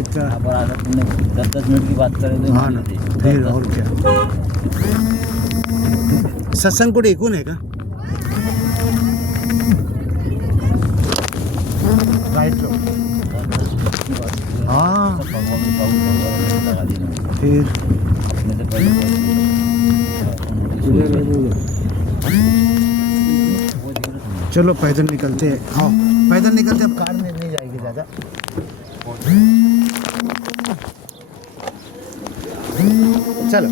कितना पर आधा तुमने 10-10 मिनट की बात करें तो हाँ ना, फिर और क्या। सत्संग कुठे ऐकून आहे का? Right low. हाँ फिर अपने से पहले चलो पैदल निकलते हैं। हाँ पैदल निकलते, अब कार में नहीं जाएगी ज़्यादा। चलो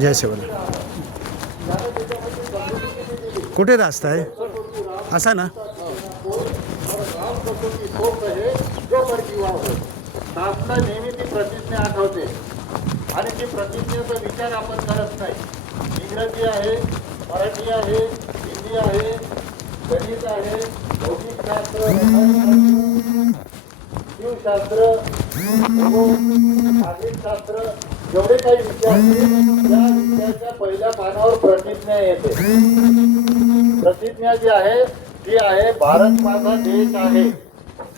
जैसे बोला कुठे रास्ता आहे असा ना? शासना नेहमी ती प्रतिज्ञा आठवते आणि ती प्रतिज्ञेचा विचार आपण करत नाही. इंग्रजी आहे, मराठी आहे, हिंदी आहे, गणित आहे, भौतिकशास्त्र, जीवशास्त्र, सामाजिकशास्त्र, जेवढे काही विषय असतील त्या विषयाच्या पहिल्या पानावर प्रतिज्ञा येते. प्रतिज्ञा जी आहे ती आहे, भारत माझा देश आहे,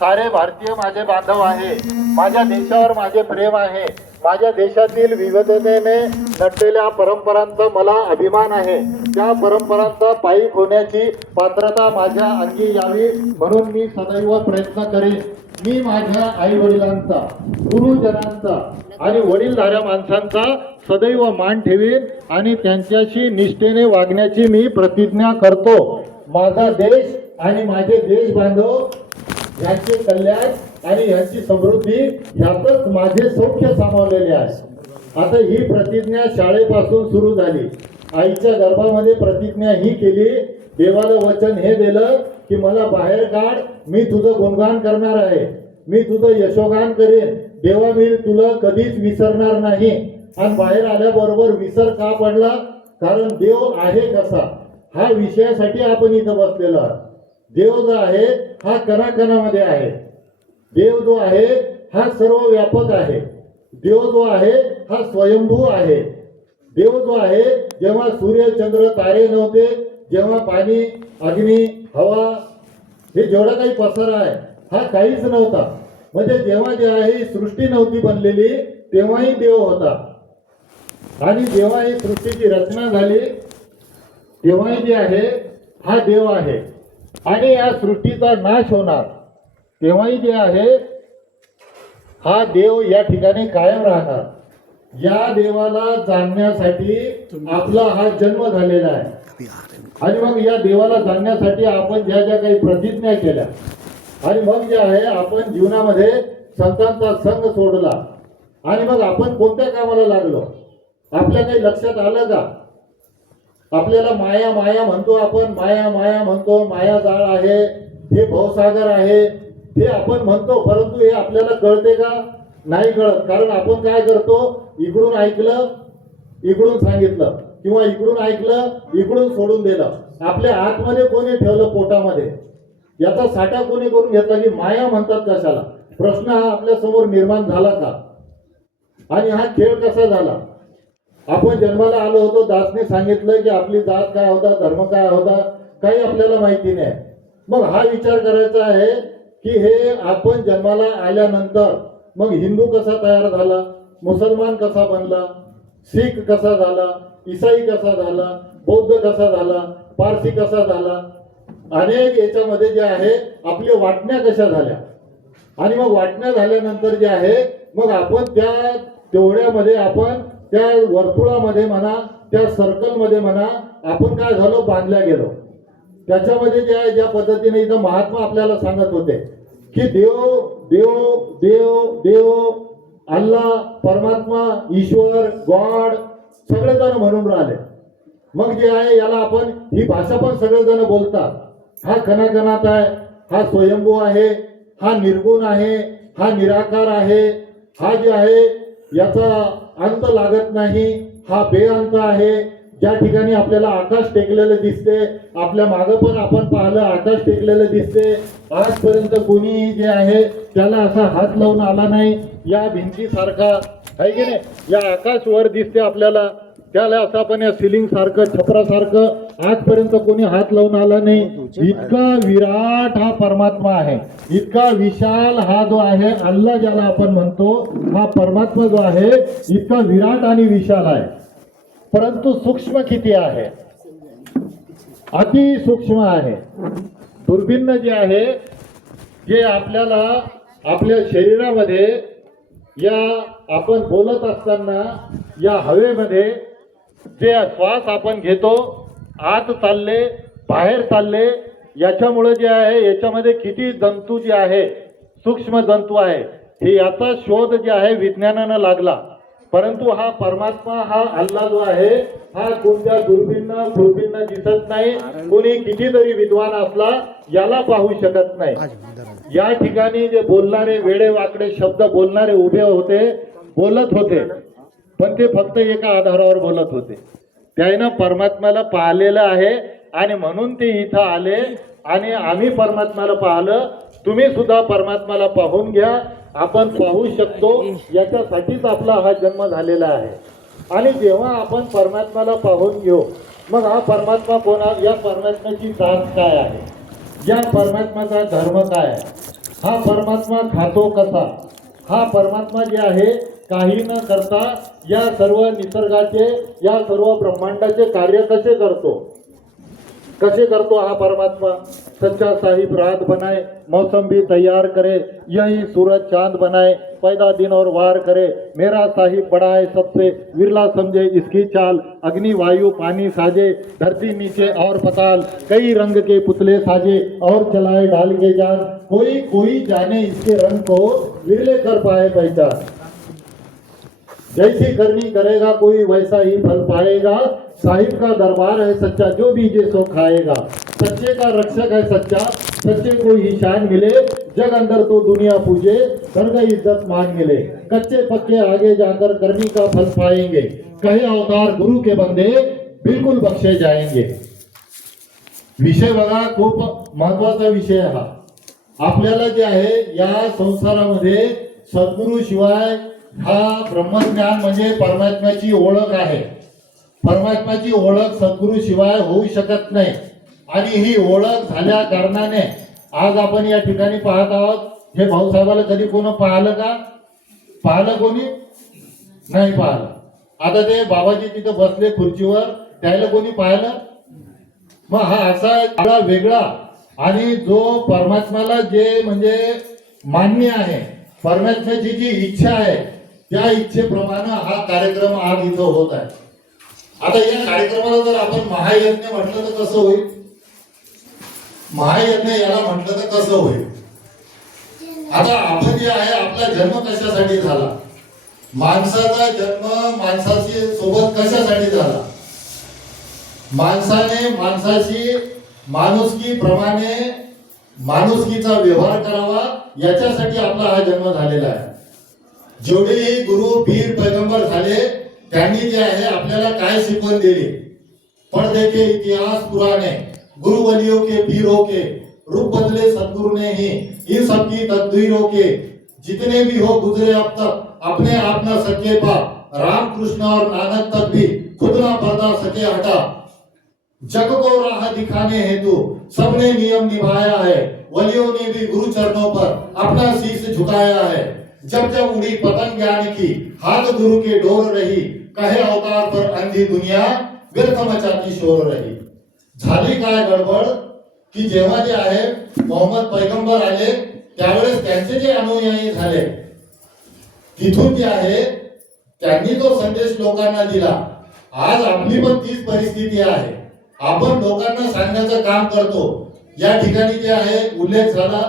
सारे भारतीय माझे बांधव आहे, माझ्या देशावर माझे प्रेम आहे, माझ्या देशातील विविधतेने नटलेल्या परंपरांचा मला अभिमान आहे, त्या परंपरांचा पायी होण्याची पात्रता माझ्या अंगी यावी म्हणून मी सदैव प्रयत्न करेन. मी माझ्या आई वडिलांचा, गुरुजनांचा आणि वडीलधाऱ्या माणसांचा सदैव मान ठेवीन आणि त्यांच्याशी निष्ठेने वागण्याची मी प्रतिज्ञा करतो. माझा देश आणि माझे देश बांधव यांचे कल्याण आणि यांची समृद्धी ह्यातच माझे सौख्य सामावलेले आहे. आता ही प्रतिज्ञा शाळेपासून सुरू झाली. आईच्या गर्भामध्ये प्रतिज्ञा ही केली, देवाला वचन हे दिलं की मला बाहेर काढ, मी तुझं गुणगान करणार आहे, मी तुझं यशोगान करेन, देवा मी तुला कधीच विसरणार नाही. आणि बाहेर आल्याबरोबर विसर का पडला? कारण देव आहे कसा हा विषयासाठी आपण इथं बसलेलो आहोत. देव जो आहे हा कणाकणामध्ये आहे, देव जो आहे हा सर्व व्यापक आहे, देव जो आहे हा स्वयंभू आहे, देव जो आहे जेव्हा सूर्य चंद्र तारे नव्हते, जेव्हा पाणी अग्नी हवा हे जेवढा काही पसारा आहे हा काहीच नव्हता, म्हणजे जेव्हा जे आहे ही सृष्टी नव्हती बनलेली तेव्हाही देव होता. आणि जेव्हा ही सृष्टीची रचना झाली तेव्हाही जे आहे हा देव आहे. आणि या सृष्टीचा नाश होणार तेव्हाही जे आहे हा देव या ठिकाणी कायम राहणार. या देवाला जाणण्यासाठी आपला हा जन्म झालेला आहे. आणि मग या देवाला जाणण्यासाठी आपण ज्या ज्या काही प्रतिज्ञा केल्या आणि मग जे आहे आपण जीवनामध्ये संतांचा संघ सोडला आणि मग आपण कोणत्या कामाला लागलो आपल्या काही लक्षात आलं का? आपल्याला माया माया म्हणतो आपण, माया माया म्हणतो, माया जाळ आहे, हे भवसागर आहे हे आपण म्हणतो, परंतु हे आपल्याला कळते का? नाही कळत. कारण आपण काय करतो, इकडून ऐकलं इकडून सांगितलं किंवा इकडून ऐकलं इकडून सोडून दिलं. आपल्या आतमध्ये कोणी ठेवलं पोटामध्ये, याचा साठा कोणी करून घेतला की माया म्हणतात कशाला? प्रश्न हा आपल्या समोर निर्माण झाला का? आणि हा खेळ कसा झाला? आपण जन्माला आलो होतो, दासने सांगितलं की आपली जात काय होता, धर्म काय होता, काही आपल्याला माहिती नाही. मग हा विचार करायचा आहे की हे आपण जन्माला आल्यानंतर मग हिंदू कसा तयार झाला, मुसलमान कसा बनला, शीख कसा झाला, ईसाई कसा झाला, बौद्ध कसा झाला, पारसी कसा झाला, अनेक याच्यामध्ये जे आहे आपल्या वाटण्या कशा झाल्या. आणि मग वाटण्या झाल्यानंतर जे आहे मग आपण त्या तेवढ्यामध्ये आपण त्या वर्तुळामध्ये म्हणा, त्या सर्कलमध्ये म्हणा, आपण काय झालो, बांधल्या गेलो. त्याच्यामध्ये जे आहे ज्या पद्धतीने इथं महात्मा आपल्याला सांगत होते की देव देव देव देव, अल्लाह, परमात्मा, ईश्वर, गॉड सगळेजण म्हणून राहिले. मग जे आहे याला आपण ही भाषा पण सगळेजण बोलतात. हा कणाकणात आहे, हा स्वयंभू आहे, हा निर्गुण आहे, हा निराकार आहे, हा जे आहे याचा अंत लागत नाही, हा बेअंत आहे. ज्या ठिकाणी आपल्याला आकाश टेकलेलं दिसते, आपल्या मागं पण आपण पाहिलं आकाश टेकलेलं दिसते, आजपर्यंत कोणी जे आहे त्याला असा हात लावून आला नाही या भिंतीसारखा, आहे की नाही? या आकाश वर दिसते आपल्याला, त्याला असं आपण या सिलिंग सारखं छपरासारखं आजपर्यंत कोणी हात लावून आला नाही. इतका विराट हा परमात्मा आहे, इतका विशाल हा जो आहे अल्लाह ज्याला आपण म्हणतो, हा परमात्मा जो आहे इतका विराट आणि विशाल आहे. परंतु सूक्ष्म किती आहे, अति सूक्ष्म आहे. दुर्बिन्न जे आहे, जे आपल्याला आपल्या शरीरामध्ये या आपण बोलत असताना या हवेमध्ये जे श्वास आपण घेतो, आत चालले बाहेर चालले, याच्यामुळे जे आहे याच्यामध्ये किती जंतू जे आहे, सूक्ष्म जंतू आहे, हे याचा शोध जे आहे विज्ञानानं लागला. परंतु हा परमात्मा, हा अल्लाह जो आहे, हा कोणत्या दुर्बिन्न दिसत नाही. कोणी कितीतरी विद्वान असला याला पाहू शकत नाही. या ठिकाणी जे बोलणारे वेडे वाकडे शब्द बोलणारे उभे होते, बोलत होते, पण ते फक्त एका आधारावर बोलत होते. त्यानं परमात्म्याला पाहिलेलं आहे आणि म्हणून ते इथं आले आणि आम्ही परमात्म्याला पाहिलं. तुम्ही सुद्धा परमात्म्याला पाहून घ्या. आपण पाहू शकतो, याच्यासाठीच आपला हा जन्म झालेला आहे. आणि जेव्हा आपण परमात्म्याला पाहून घेऊ, मग हा परमात्मा कोणा, या परमात्म्याची जात काय आहे, या परमात्म्याचा धर्म काय आहे, हा परमात्मा खातो कसा, हा परमात्मा जे आहे काही न करता या सर्व निसर्गाचे, या सर्व ब्रह्मांडाचे कार्य कसे करतो हा परमात्मा. सच्चा साहिब रात बनाए, मौसम भी तैयार करे, यही सूरज चांद बनाए, पैदा दिन और वार करे, मेरा साहिब बड़ा है सबसे, विरला समझे इसकी चाल, अग्नि वायु पानी साजे, धरती नीचे और पताल, कई रंग के पुतले साजे और चलाए डाल के जान, कोई जाने इसके रंग को, विरले कर पाए पहचान. जैसी करनी करेगा कोई वैसा ही फल पाएगा, साहिब का दरबार है सच्चा जो भी जे सो खाएगा, सच्चे का रक्षक है सच्चा, सच्चे को ही शान मिले, जग अंदर तो दुनिया पूजे, स्वर्ग इज्जत मान मिले, कच्चे पक्के आगे जाकर करनी का फल पाएंगे, कहे अवतार गुरु के बंदे बिल्कुल बख्शे जाएंगे. विषय बघा, खूप महत्वाचा विषय हा. आपल्याला जे आहे या संसारामध्ये सद्गुरु शिवाय हा ब्रह्मज्ञान म्हणजे परमात्म्याची ओळख आहे. परमात्म्याची ओळख सद्गुरु शिवाय होऊ शकत नाही. आणि ही ओळख झाल्या कारणाने आज आपण या ठिकाणी पाहत आहोत. हे भाऊसाहेबाला कधी कोण पाहिलं का? पाहिलं कोणी नाही पाहिलं. आता ते बाबाजी तिथं बसले खुर्चीवर, त्याला कोणी पाहिलं? मग हा असा वेगळा आणि जो परमात्म्याला जे म्हणजे मान्य आहे, परमात्म्याची जी इच्छा आहे त्या इच्छेप्रमाणे हा कार्यक्रम आज इथं होत आहे. आता या कार्यक्रमाला जर आपण महायज्ञ म्हटलं तर कसं होईल? महायज्ञ याला म्हटलं तर कसं होईल? आता आपण जे आहे, आपला जन्म कशासाठी झाला? माणसाचा जन्म माणसाशी सोबत कशासाठी झाला? माणसाने माणसाशी माणुसकी प्रमाणे माणुसकीचा व्यवहार करावा, याच्यासाठी आपला हा जन्म झालेला आहे. जेवढेही गुरु पीर पैगंबर झाले त्यांनी जे आहे आपल्याला काय शिकवण दिली? पढ़ देखे इतिहास पुराने, गुरु वलियों के पीरों के, रूप बदले सदगुरु ने ही, इन सबकी तकदीरों के, जितने भी हो गुजरे अब तक, अपने आप न सके पा, राम कृष्ण और नानक तक भी खुद ना पर्दा सके हटा, जग को राह दिखाने हेतु सबने नियम निभाया है, वलियों ने भी गुरु चरणों पर अपना शीश झुकाया है, जब जब उड़ी पतंग ज्ञान की हाथ गुरु के डोर रही, कहे अवतार पर अंधी दुनिया व्यर्थ मचाती शोर रही. झाली काय गडबड की जेव्हा जे आहे मोहम्मद पैगंबर आले त्यावेळेस त्यांचे जे अनुयायी झाले, तिथून जे आहे त्यांनी तो संदेश लोकांना दिला. आज आपली पण तीच परिस्थिती आहे. आपण लोकांना सांगण्याचं काम करतो. या ठिकाणी जे आहे उल्लेख झाला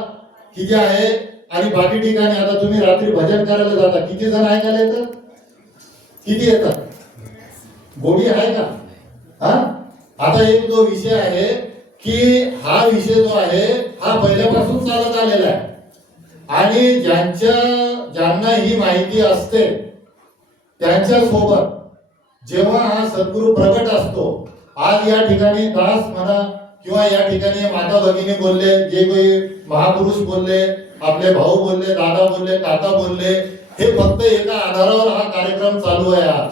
की जे आहे, आणि बाकी ठिकाणी आता तुम्ही रात्री भजन करायला जाता, किती जण ऐकायला येतात? किती येतात? गोडी आहे का? हा, आता एक जो विषय आहे की हा विषय जो आहे हा पहिल्यापासून चालत आलेला आहे. आणि ज्यांना ही माहिती असते त्यांच्या सोबत जेव्हा हा सद्गुरु प्रगट असतो, आज या ठिकाणी दास म्हणा किंवा या ठिकाणी माता भगिनी बोलले, जे काही महापुरुष बोलले, आपले भाऊ बोलले, दादा बोलले, काका बोलले, हे फक्त एका आधारावर हा कार्यक्रम चालू आहे. आज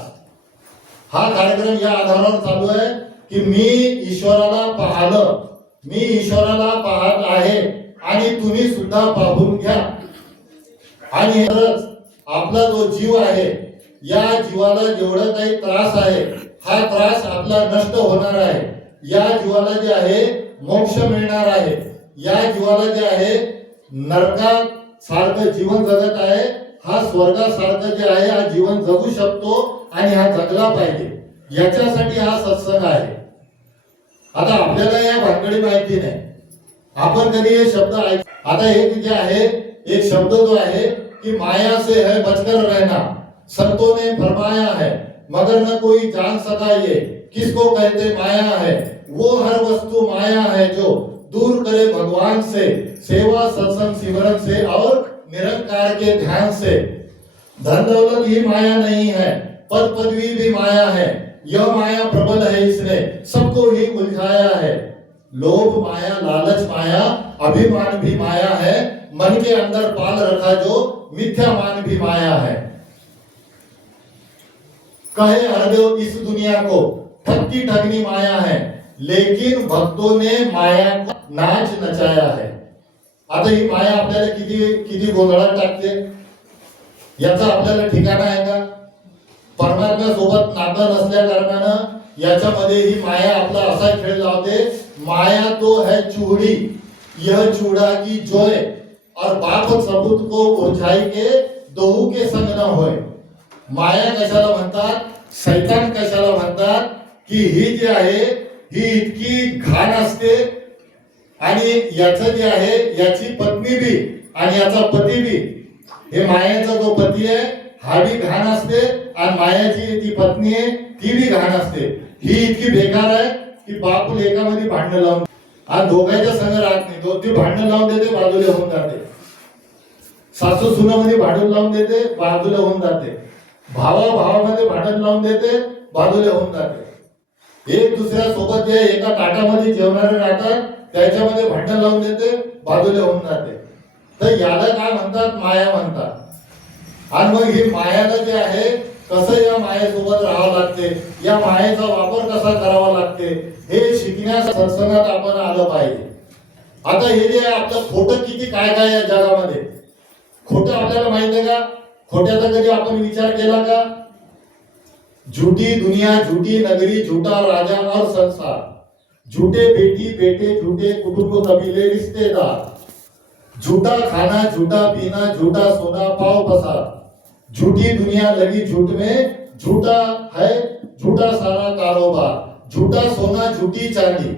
हा कार्यक्रम या आधारावर चालू आहे की मी ईश्वराला पाहलं, मी ईश्वराला पाहत आहे आणि तुम्ही सुद्धा पाहून घ्या. आणि खरंच आपला जो जीव आहे, या जीवाला जेवढा काही त्रास आहे, हा त्रास आपला नष्ट होणार आहे. या जीवाला जे आहे मोक्ष मिळणार आहे. या जीवाला जे आहे नरकात सारखं जीवन जगत आहे, हा स्वर्गासारखं जे आहे हा जीवन जगू शकतो आणि हा जगला पाहिजे. याच्यासाठी हा सत्संग आहे. आता आपल्याला या भानगडी माहिती नाही, आपण कधी हे शब्द ऐक. आता एक जे आहे एक शब्द जो आहे कि माया से है बचकर रहना, संतों ने फरमाया है मगर न कोई जान सका ये किसको कहते माया है. वो हर वस्तु माया है जो दूर करे भगवान से, सेवा सत्संग सिमरन से और निरंकार के ध्यान से. धन दौलत ही माया नहीं है, पद पदवी भी माया है. यह माया प्रबल है, इसने सबको ही उलझाया है. लोभ माया, लालच माया, अभिमान भी माया है. मन के अंदर पाल रखा जो मिथ्या मान भी माया है. कहे हरदेव इस दुनिया को ठगती ठगनी माया है, लेकिन भक्तों ने माया को नाच नचाया है. आता ही माया आपल्याला किती किती गोंधळात टाकते, याचा आपल्याला ठिकाणा आहे का? परमात्म्या सोबत नातं नसल्या कारणानं याच्यामध्ये ही माया आपला असा खेळ लावते. माया तो है चूड़ी, यह चूड़ा की जोय, और बाप सबूत को उलझाई के दोहू के संग न होय. माया कशाला म्हणतात, शैतान कशाला म्हणतात की ही जी आहे ही इतकी घाण असते आणि याचं जे आहे याची पत्नी बी आणि याचा पती बी, हे मायाचा जो पती आहे हा बी घाण असते आणि मायाची जी पत्नी आहे ती बी घाण असते. ही इतकी बेकार आहे की बाप लेकामध्ये भांडणं लावून आणि दोघांच्या संग राहत नाही. ती भांडणं लावून देते, बाजूला होऊन जाते. सासू सुनामध्ये भांडण लावून देते, बाजूला होऊन जाते. भावा भावामध्ये भांडण लावून देते, बाजूला होऊन जाते. एक दुसऱ्या सोबत जे एका ताटामध्ये जेवणारे राहतात त्याच्यामध्ये भांडण लावून देते, बाजूला होऊन जाते. तर याला काय म्हणतात, माया म्हणतात. आणि मग ही मायाला जे आहे कसं या मायेसोबत राहावं लागते, या मायेचा वापर कसा करावा लागते हे शिकण्यास सत्संगात आपण आलं पाहिजे. आता हे जे आहे आपलं खोटं किती काय काय या जगामध्ये, खोटं आपल्याला माहित आहे का? खोट्याचा कधी आपण विचार केला का? झूठी दुनिया, झूठी नगरी, झूठा राजा और संसार, झूठे बेटी बेटे, झूठे कुटुंब कबीले रिश्तेदार, झूठा खाना, झूठा पीना, झूठा सोना पाव पसार, झूठी दुनिया लगी झूठ में, झूठा है झूठा सारा कारोबार, झूठा सोना, झूठी चांदी,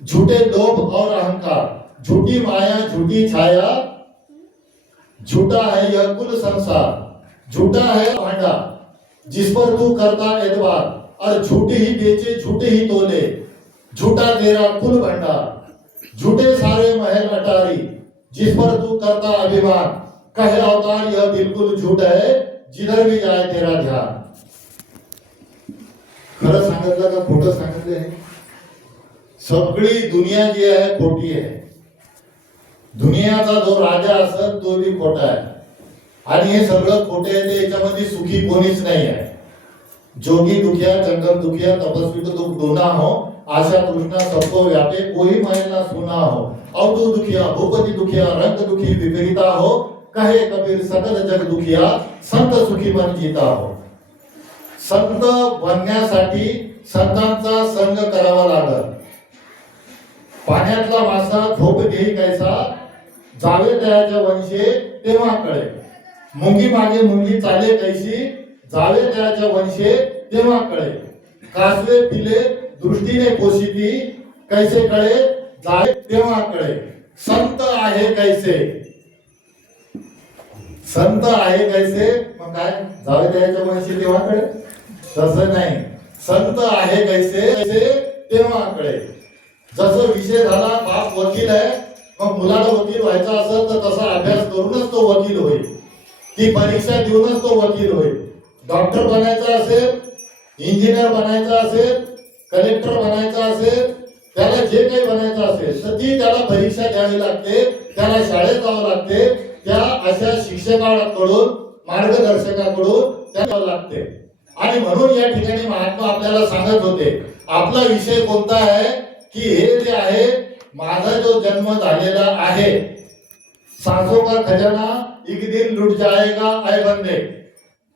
झूठे लोभ और अहंकार, झूठी माया, झूठी छाया, झूठा है यह कुल संसार, झूठा है भांडा जिस पर तू करता एतबार, और झूठे ही बेचे झूठे ही तोले, झूठा तेरा कुल भंडार, झूठे सारे महल अटारी जिस पर तू करता अभिमान, कहे अवतार यह बिल्कुल झूठ है जिधर भी जाए तेरा ध्यान. खरं सांगितलं का खोटं सांगितलं आहे? सगळी दुनिया जी आहे खोटी आहे. दुनियाचा जो राजा असेल तो बी खोटा आहे आणि हे सगळं खोटे आहे. ते याच्यामध्ये सुखी कोणीच नाही आहे. जोगी दुखिया, जंगम दुखिया, तपस्वी को दुख दोना हो, आशा तृष्णा सबको व्यापे, कोई मैल ना सुना हो, अवधू दुखिया, भूपति दुखिया, रंग दुखी विपरीता हो, कहे कबीर सकल जग दुखिया, संत सुखी मन जीता हो. संत बनण्यासाठी संतांचा संग करावा लागत. पाण्यातला मासा झोप घेई कैसा, जावे त्याच्या वंशे तेव्हा कळे. मुंगी मागे मुंगी चाले कैसी, जावे त्याच्या वंशे तेव्हा कळे. कासवे पिले दृष्टीने पोशिती, कैसे कळे जावे तेव्हा कळे. संत आहे कैसे, संत आहे कैसे, मग काय जावे त्याच्या वंशे तेव्हा कळे? तसं नाही. संत आहे कैसे तेव्हा कळे. जसं विषय झाला बाप वकील आहे, मग मुलाला वकील व्हायचा असेल तर तसा अभ्यास करूनच तो वकील होईल. ती परीक्षा देऊनच तो वकील होईल. डॉक्टर बनायचा असेल, इंजिनियर बनायचा असेल, कलेक्टर बनायचा असेल, त्याला जे काही बनायचं असेल तर ती त्याला परीक्षा द्यावी लागते, त्याला शाळेत जावं लागते. त्या अशा शिक्षकाकडून, मार्गदर्शकाकडून त्याला लागते. आणि म्हणून या ठिकाणी महात्मा आपल्याला सांगत होते, आपला विषय कोणता आहे की हे जे आहे माझा जो जन्म झालेला आहे, सांसों का खजाना एक दिन लुट जाएगा ऐ बंदे,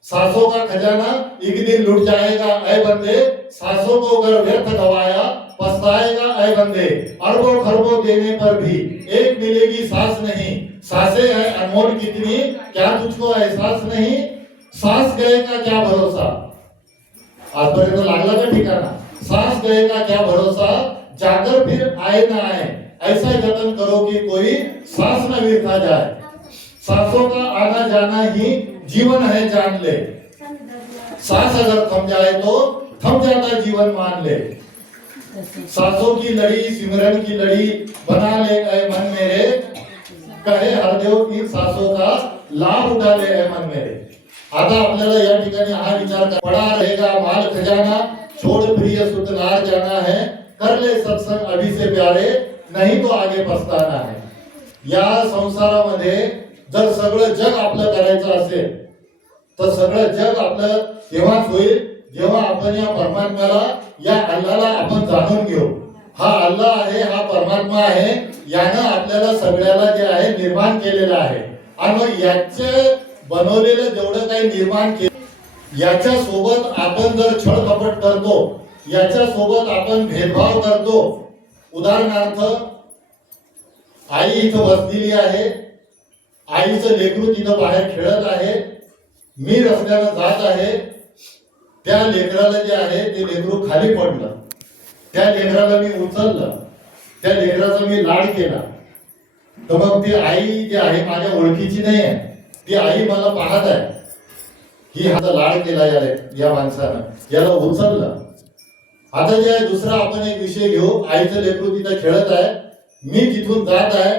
सांसों का खजाना एक दिन लुट जाएगा ऐ बंदे, सांसों को अगर व्यर्थ गवाया पछताएगा ऐ बंदे, अरबों खरबों देने पर भी एक मिलेगी सांस नहीं, सांसें हैं अनमोल कितनी क्या तुझको एहसास नहीं, सांस गए का क्या भरोसा, आजपर्यंत लागला का ठिकाणा, सांस गए का क्या भरोसा, जाकर फिर आए ना आए, ऐसा जतन करो कि कोई सांस न बिखरा जाए, सांसों का आना जाना ही जीवन है जान ले, सांस अगर थम जाए तो थम जाता जीवन मान ले, सांसों की लड़ी सिमरन की लड़ी बना ले ऐ मन मेरे, कहे हरदेव इन सांसों का लाभ उठा ले ऐ मन मेरे। आता आपल्याला या ठिकाणी हा विचार पडा रहेगा माल खजाना, छोड़ प्रिय सुत लार जाना है, कर ले सत्संग अभी से प्यारे, नहीं तो आगे पछताना है। या संसारामध्ये जर सगळं जग आपलं करायचं असेल तर सगळं जग आपलं तेव्हाच होईल जेव्हा आपण या परमात्म्याला, या अल्लाला आपण जाणून घेऊ। हा अल्लाह आहे, हा परमात्मा आहे, यानं आपल्याला सगळ्याला जे आहे निर्माण केलेलं आहे आणि मग याचे बनवलेलं जेवढं काही निर्माण केलं याच्या सोबत आपण जर छळ कपट करतो, याच्या सोबत आपण भेदभाव करतो, उदाहरणार्थ आई इथं बसलेली आहे, आईचं लेकरू तिथं बाहेर खेळत आहे, मी रस्त्यानं जात आहे, त्या लेकराला जे आहे ते लेकरू खाली पडलं, त्या लेकराला मी उचललं, त्या लेकराचा मी लाड केला, तर मग ती आई जी आहे माझ्या ओळखीची नाही आहे, ती आई मला पाहत आहे की हा लाड केला या माणसानं, याला उचललं। आता जे आहे दुसरा आपण एक विषय घेऊ, आईचं लेकरू तिथं खेळत आहे, मी तिथून जात आहे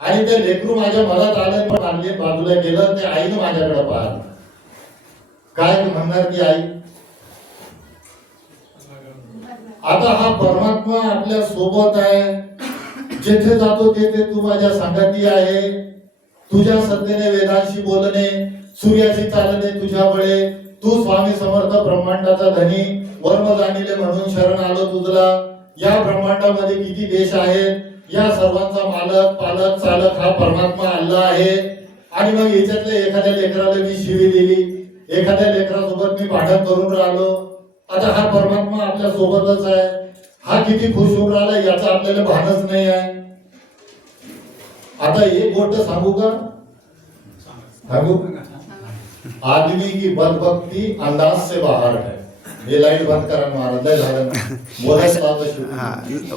आणि ते लेकरू माझ्या मनात आलं, पण आणले बाजूला गेलं, ते आईनं माझ्याकडे पाहिलं, काय म्हणणार ती आई? आता हा परमात्मा आपल्या सोबत आहे, जेथे जातो तेथे तू माझ्या संगती आहे, तुझ्या सत्तेने वेदांशी बोलणे, सूर्याशी चालणे तुझ्या बळे, तू स्वामी समर्थ ब्रह्मांडाचा धनी, वर्म जाणिले म्हणून शरण आलो तुझला, या ब्रह्मांडामध्ये किती देश आहेत, या सर्वांचा मालक पालक चालक हा परमात्मा अल्लाह आहे। आणि मग याच्यातल्या एखाद्या लेकराला मी शिवी दिली, एखाद्या लेकरासोबत मी भांडण करून राहिलो, आता हा परमात्मा आपल्या सोबतच आहे, हा किती खुश होऊन राहिला याचं आपल्याला भानच नाही आहे। आता एक गोष्ट सांगू का, सांगू, आदमी की बदबख्ती अंदाज से बाहर है। ये लाइट बंद करा महाराज, लय झालं बोलायचं, हाँ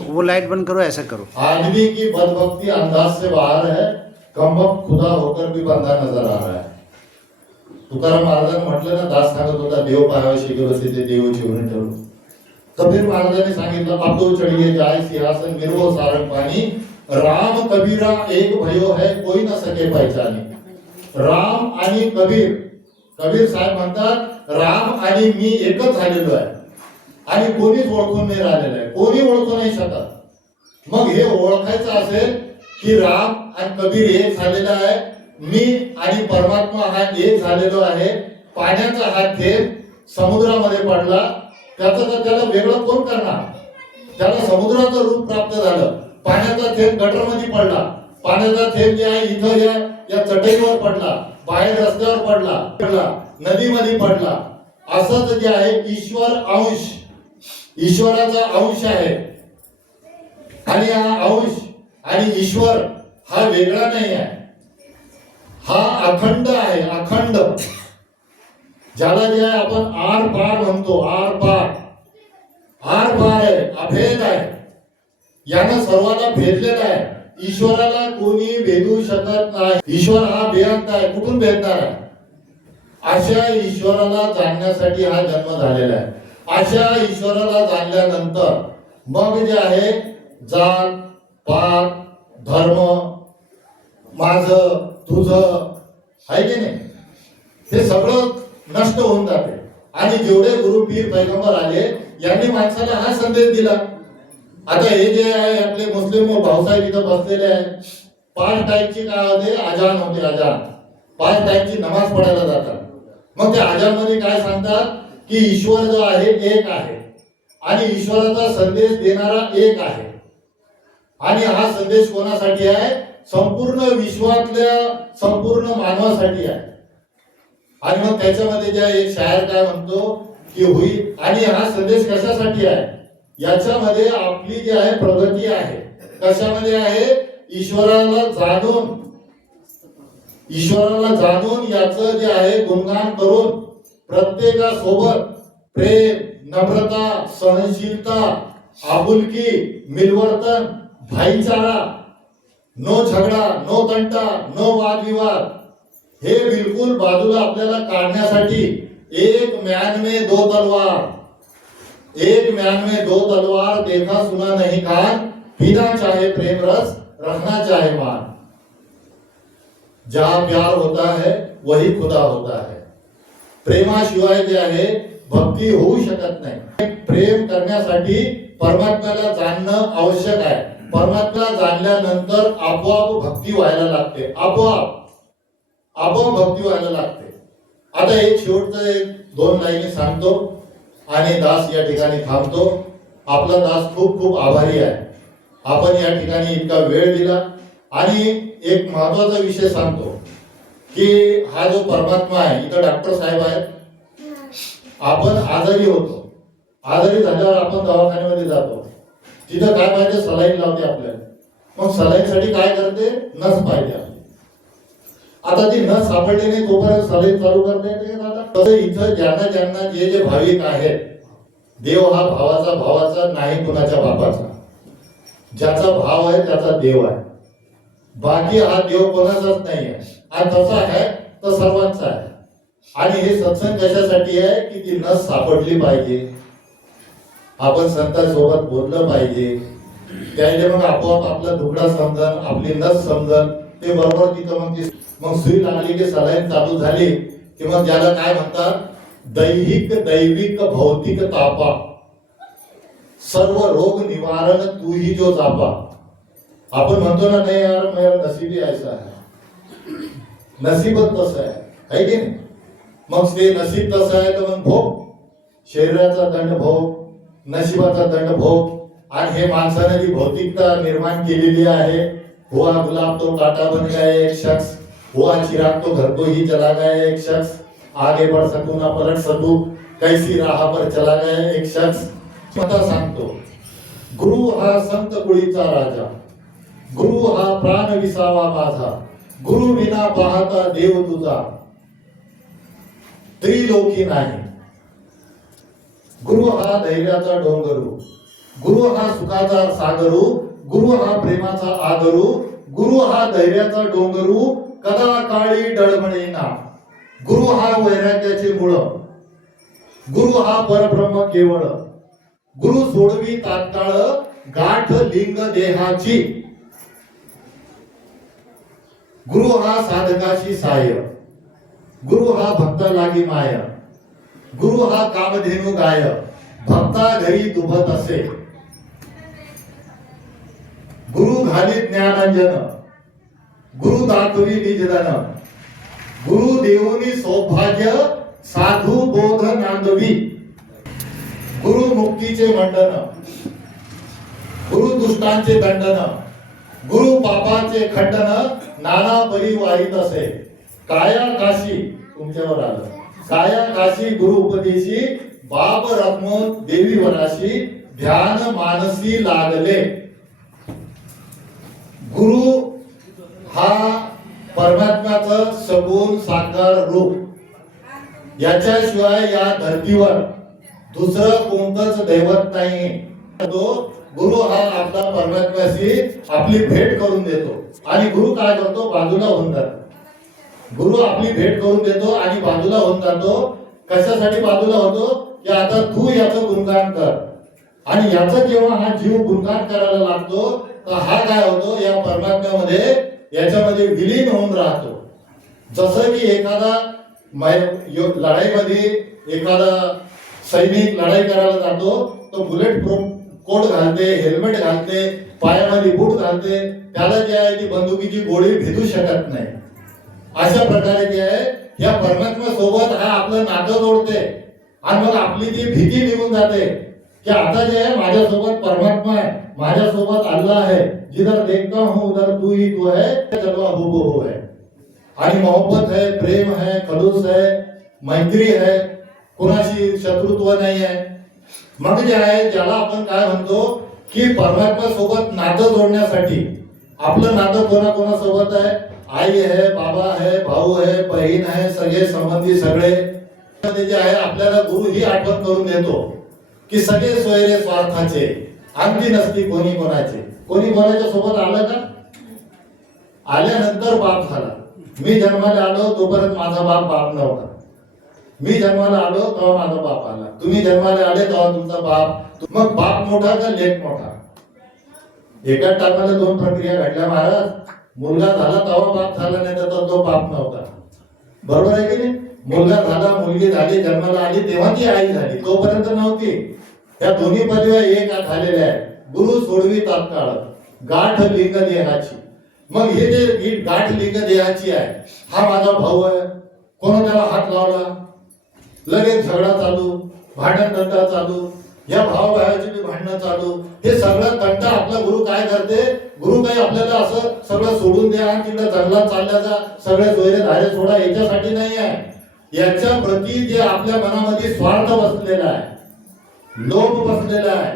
वो लाइट बंद करो, ऐसा करो। आदमी की बदबख्ती अंदाज से बाहर है, कमबख्त खुदा होकर भी बंदा नजर आ रहा है। तुकाराम महाराजांनी म्हटलं ना, दास सांगत होता देव पायाशी गेलो ते देव जीवन ठेवलो। कबीर महाराजांनी सांगितलं, अब्दो चढिये जाय सिंहासन मिरवो सारंग पाणी, राम कबीरा एक भयो है कोई न सके पहचानी। राम आणि कबीर, कबीर साहेब म्हणतात राम आणि मी एकच झालेलो आहे आणि कोणीच ओळखून नाही राहिलेलं आहे, कोणी ओळखू नाही शकत। मग हे ओळखायचं असेल की राम आणि कबीर एक झालेला आहे, मी आणि परमात्मा हा एक झालेलो आहे। पाण्याचा हा थेंब समुद्रामध्ये पडला, त्याचं तर त्याला वेगळं कोण करणार, त्याला समुद्राचं रूप प्राप्त झालं। पाण्याचा थेंब गटरमध्ये पडला, पाण्याचा थेंब जे आहे इथं या चटईवर पडला, बाहेर रस्त्यावर पडला, नदीमध्ये पडला। असंच जे आहे ईश्वर अंश, ईश्वराचा अंश आहे आणि हा अंश आणि ईश्वर हा वेगळा नाही आहे, हा अखंड आहे, अखंड, ज्याला जे आहे आपण आर पार म्हणतो, आर पार, आर पार आहे, अभेद आहे, यानं सर्वांना भेदलेला आहे। ईश्वराला कोणी भेदू शकत नाही, ईश्वर हा बेअंत आहे, कुठून भेदणार आहे? अशा ईश्वराला जाणण्यासाठी हा जन्म झालेला आहे। अशा ईश्वराला जाणल्यानंतर मग जे आहे जात पात धर्म, माझं तुझं आहे की नाही, हे सगळं नष्ट होऊन जाते। आणि जेवढे गुरु पीर पैगंबर आले यांनी माणसाला हा संदेश दिला। आता हे जे आहे आपले मुस्लिम भाऊसाहेब इथं बसलेले आहे, 5 टाईमची काय होते, अजान होते, अजान 5 टाईमची नमाज पडायला जातात। मग त्या अजान मध्ये काय सांगतात की ईश्वर जो आहे एक आहे आणि ईश्वराचा संदेश देणारा एक आहे. आणि हा संदेश कोणासाठी आहे? संपूर्ण विश्वातल्या संपूर्ण मानवासाठी आहे. आणि मग त्याच्यामध्ये ज्या एक शायर काय म्हणतो की होईल, आणि हा संदेश कशासाठी आहे? याच्यामध्ये आपली जी आहे प्रगती आहे. कशामध्ये आहे? ईश्वराला जाणून याचं जे आहे गुणगान करून प्रत्येकासोबत प्रेम, नम्रता, सहनशीलता, आपुलकी, मिलवर्तन, भाईचारा, नो झगडा, नो तंटा, नो वादविवाद, हे बिलकुल बाजूला आपल्याला काढण्यासाठी एक म्यान में दो तलवार, देखा सुना नहीं कान, पीना चाहे प्रेम रस, रखना चाहे मान. जहां प्यार होता है वही खुदा होता है. प्रेमाशिवाय जे आहे भक्ती होऊ शकत नाही. प्रेम करण्यासाठी परमात्म्याला जाणणं आवश्यक आहे. परमात्म्याला जाणल्यानंतर आपोआप भक्ती व्हायला लागते. आपोआप भक्ती व्हायला लागते. आता एक शेवटचं एक 2 लाईनी सांगतो आणि दास या ठिकाणी थांबतो. आपला दास खूप खूप आभारी आहे. आपण या ठिकाणी इतका वेळ दिला. आणि एक महत्वाचा विषय सांगतो की हा जो परमात्मा आहे, इथं डॉक्टर साहेब आहेत. आपण आजारी होतो. आजारी झाल्यावर आपण दवाखान्यामध्ये जातो. तिथं काय पाहिजे? सलाईन लावते आपल्याला. मग सलाईनसाठी काय करते? नस पाहिजे आपली. आता ती नस सापडली नाही तोपर्यंत सलाईन चालू करता येते का दादा? तसं इथं ज्यांना जे भाविक आहेत, देव हा भावाचा नाही कुणाच्या बापाचा. ज्याचा भाव आहे त्याचा देव आहे. बाकी हा देव कोणाचाच नाही आहे. आणि तसा आहे तर सर्वांचा आहे. आणि हे सत्संग कशासाठी आहे की ती नस सापडली पाहिजे. आपण संतांसोबत बोललं पाहिजे. त्याने मग आपोआप आपला दुखडा समजन, आपली नस समजन. ते बरोबर तिथं मग सुई लागली की सलाईन चालू झाली की मग ज्याला काय म्हणतात? दैविक भौतिक तापा, सर्व रोग निवारण तू ही जो चापा. आपण म्हणतो ना, नाही यार मेरा नसीबी ऐसा है. नसीबच तसं आहे की नाही? मग ते नसीब तसं आहे तर मग भोग, शरीराचा दंड भोग, नशिबाचा दंड भोग. आणि हे माणसाने जी भौतिकता निर्माण केलेली आहे, हुआ गुलाब तो काटा बन गया एक शख्स, हुआ चिराग तो घर को ही जला गया एक शख्स, आगे बढ़ सकूं ना पलट सकूं, कैसी राह पर चला गया एक शख्स. स्वतः सांगतो, गुरु हा संत कुळीचा राजा, गुरु हा प्राण विसावा माझा, गुरु विना पाहता देव तुझा त्रिलोकी नाही. गुरु हा धैर्याचा डोंगरू, गुरु हा सुखाचा सागरू, गुरु हा प्रेमाचा आगरू, गुरु हा धैर्याचा डोंगरू, कदा काळी डळमळेना. गुरु हा वैराग्याचे मूळ, गुरु हा परब्रह्म केवळ, गुरु सोडवी तात्काळ गाठ लिंग देहाची. गुरु हा साधकाशी साय, गुरु हा भक्त लागी माय, गुरु हा कामधेनु गाय, भक्ता घरी दुभत असे. गुरु घाली ज्ञानांजन, गुरु दाखवी निजधन, गुरु देऊनी सौभाग्य, साधू बोध नांदवी. गुरु मुक्तीचे मंडन, गुरु दुष्टांचे दंडन, गुरु पापाचे खंडन, नाना परिवारित असे. काया काशी तुमच्यावर आलं, काया काशी गुरु उपदेशी, बाप रत्नो देवी वनाशी, ध्यान मानसी लागले. गुरु हा परमात्म्याचं सगुण साकार रूप. याच्याशिवाय या धर्तीवर दुसरं कोणतंच दैवत नाही. तो गुरु हा आपला परमात्म्याशी आपली भेट करून देतो. आणि गुरु काय करतो? बाजूला होऊन जातो. गुरु आपली भेट करून देतो आणि बाजूला होऊन जातो. कशासाठी बाजूला होतो? की आता तू याचं गुणगान कर. आणि याचं जेव्हा हा जीव गुणगान करायला लागतो तर हा काय होतो? या परमात्म्यामध्ये याच्यामध्ये विलीन होऊन राहतो. जसं की एखादा लढाईमध्ये एखादा सैनिक लढाई करायला जातो तो बुलेट प्रूफ कोट घालते, हेल्मेट घालते, पायामध्ये बूट घालते. त्याला जे आहे ती बंदुकीची गोळी भेदू शकत नाही. अशा प्रकारे जे आहे या परमात्मा सोबत हा आपलं नातं जोडते. आणि मग आपली ती भीती निघून जाते की आता जे आहे माझ्यासोबत परमात्मा आहे, माझ्यासोबत अल्लाह है, जिधर देखता हूं उधर तू ही तू है, जलवा हुबहू है. आणि मोहब्बत है, प्रेम है, खडूस है, मैत्री है, कोणाशी शत्रुत्व नाही आहे. मग जे आहे ज्याला आपण काय म्हणतो की परमात्मा सोबत नातं जोडण्यासाठी आपलं नातं कोणाकोणासोबत आहे, आई आहे, बाबा आहे, भाऊ आहे, बहीण आहे, सगळे संबंधी सगळे जे आहे आपल्याला गुरु ही आठवण करून देतो की सगळे सोयरे स्वार्थाचे, अंती नसती कोणी कोणाचे. कोणी कोणाच्या सोबत आलं का? आल्यानंतर बाप झाला. मी जन्माला आलो तोपर्यंत माझा बाप नव्हता. मी जन्माला आलो तेव्हा माझा बाप आला. तुम्ही जन्माला आले तेव्हा तुमचा बाप. मग बाप मोठा का लेक मोठा? एका टायमाला दोन प्रक्रिया घडल्या महाराज. मुलगा झाला तेव्हा बाप झाला, नाही तर तो बाप नव्हता. बरोबर आहे की नाही? मुलगा झाला, मुलगी झाली, जन्माला आली तेव्हा ती आई झाली, तोपर्यंत नव्हती. या दोन्ही पदव्या एक झालेल्या आहेत. गुरु सोडवी तात्काळ गाठ लिंग देहाची. मग हे जे गाठ लिंग देहाची आहे, हा माझा भाऊ आहे, कोण त्याला हात लावला लगेच झगडा चालू, भांडण तंटा चालू, या भावाभावाची बी भांडणं चालू. हे सगळं तंटा आपला गुरु काय करते? गुरु काही आपल्याला असं सगळं सोडून द्या आणि तिकडे जंगलात चालल्या जा, सगळे सोयरे धारे सोडा, याच्यासाठी नाही आहे. याच्या प्रती जे आपल्या मनामध्ये स्वार्थ बसलेला आहे, लोभ बसलेला आहे,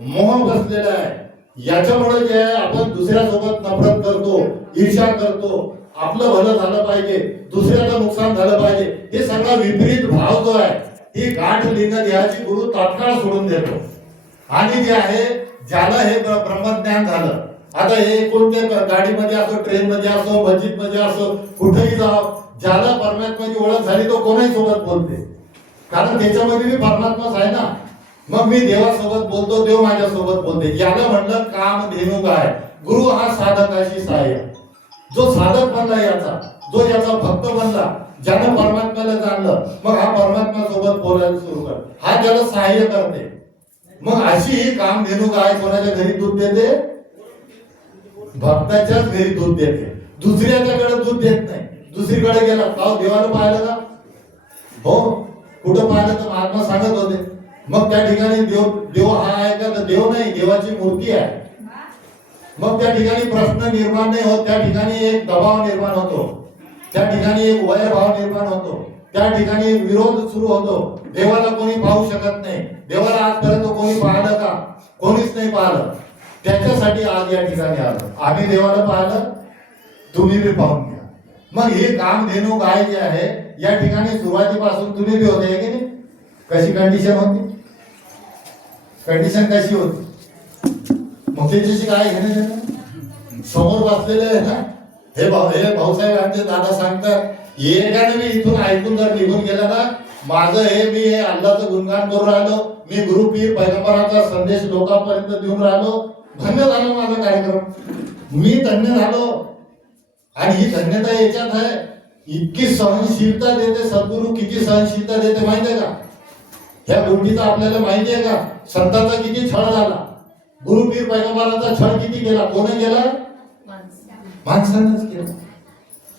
मोह बसलेला आहे, याच्यामुळे जे आहे आपण दुसऱ्यासोबत नफरत करतो, ईर्ष्या करतो, आपलं भलं झालं पाहिजे, दुसऱ्याचं नुकसान झालं पाहिजे, हे सगळा विपरीत भाव जो आहे, ही गाठ लिंग देहाची गुरु तात्काळ सोडून देतो. आणि जे आहे ज्याला हे ब्रह्मज्ञान झालं, आता हे कोणत्या गाडीमध्ये असो, ट्रेन मध्ये असो, मस्जिद मध्ये असो, कुठेही जाओ, ज्याला परमात्म्याची ओळख झाली तो कोणाही सोबत बोलते, कारण त्याच्यामध्ये मी परमात्माच आहे ना. मग मी देवासोबत बोलतो, देव माझ्यासोबत बोलते. याला म्हणलं काम धेनू काय. गुरु हा साधकाशी सहाय्य. जो साधक बनला याचा, जो याचा भक्त बनला, ज्यानं परमात्म्याला जाणलं, मग हा परमात्मा सोबत बोलायला सुरू कर, हा त्याला सहाय्य करते. मग अशी ही काम धेनू काय कोणाच्या घरी दूध देते? भक्ताच्याच घरी दूध देते, दुसऱ्याच्याकडे दूध देत नाही. दुसरीकडे गेला का देवाला पाहिलं का? हो, कुठं पाहिलं तर महात्मा सांगत होते. मग त्या ठिकाणी देव हा आहे का? तर देव नाही, देवाची मूर्ती आहे. मग त्या ठिकाणी प्रश्न निर्माण नाही होत, त्या ठिकाणी एक दबाव निर्माण होतो, त्या ठिकाणी एक वैरभाव निर्माण होतो, त्या ठिकाणी विरोध सुरू होतो. देवाला कोणी पाहू शकत नाही. देवाला आजपर्यंत कोणी पाहिलं का? कोणीच नाही पाहिलं. त्याच्यासाठी आज या ठिकाणी आलो. आम्ही देवाला पाहिलं, तुम्ही बी पाहून घ्या. मग हे काम धेनू गाय जे आहे, या ठिकाणी सुरुवातीपासून तुम्ही बी होते की नाही? कशी कंडिशन होती? कंडिशन कशी होती? मग त्याच्याशी काय घेणं? समोर बसलेले आहे ना हे भाऊसाहेब आमचे दादा सांगतात, एकाने मी इथून ऐकून जर निघून गेला ना, माझं मी हे अल्लाहचं गुणगान करून राहिलो, मी गुरु पीर पैगंबराचा संदेश लोकांपर्यंत देऊन राहिलो, धन्य झालो माझा कार्यक्रम, मी धन्य झालो. आणि ही धन्यता याच्यात आहे, इतकी सहनशीलता देते सद्गुरु. किती सहनशीलता देते माहिती आहे का? ह्या गोष्टीचा आपल्याला माहिती आहे का? संतांचा किती छळ झाला, गुरु पीर पैगंबराचा छळ किती केला? कोणी केला? माणसानंच केला,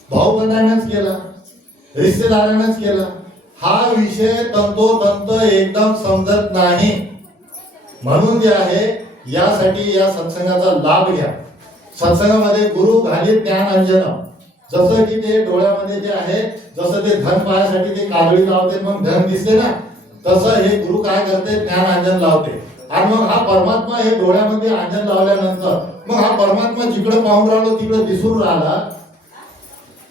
भाऊ बंधांनाच केला, रिश्तेदारांनाच केला. हा विषय तंतोतंत एकदम समजत नाही. म्हणून जे आहे यासाठी या सत्संगाचा लाभ घ्या. सत्संगामध्ये गुरु घालीत ज्ञान अंजन, जसं की ते डोळ्यामध्ये जे आहे, जसं ते धन पाहण्यासाठी ते काजळी लावते, मग धन दिसते ना, तसं हे गुरु काय करते? ज्ञान अंजन लावते. आणि मग हा परमात्मा हे डोळ्यामध्ये अंजन लावल्यानंतर मग हा परमात्मा जिकडे पाहून राहिलो तिकडे दिसून राहिला.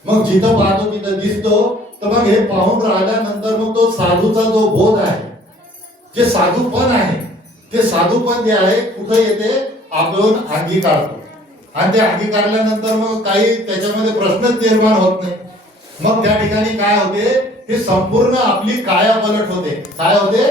मग जिथं पाहतो तिथं दिसतो. तर मग हे पाहून राहिल्यानंतर मग तो साधूचा जो बोध आहे, जे साधूपण आहे, ते साधूपण जे आहे कुठे येते? आपण अंगीकारतो. आणि ते अंगीकारल्यानंतर मग काही त्याच्यामध्ये प्रश्नच निर्माण होत नाही. मग त्या ठिकाणी काय होते? हे संपूर्ण आपली काया पलट होते. काय होते?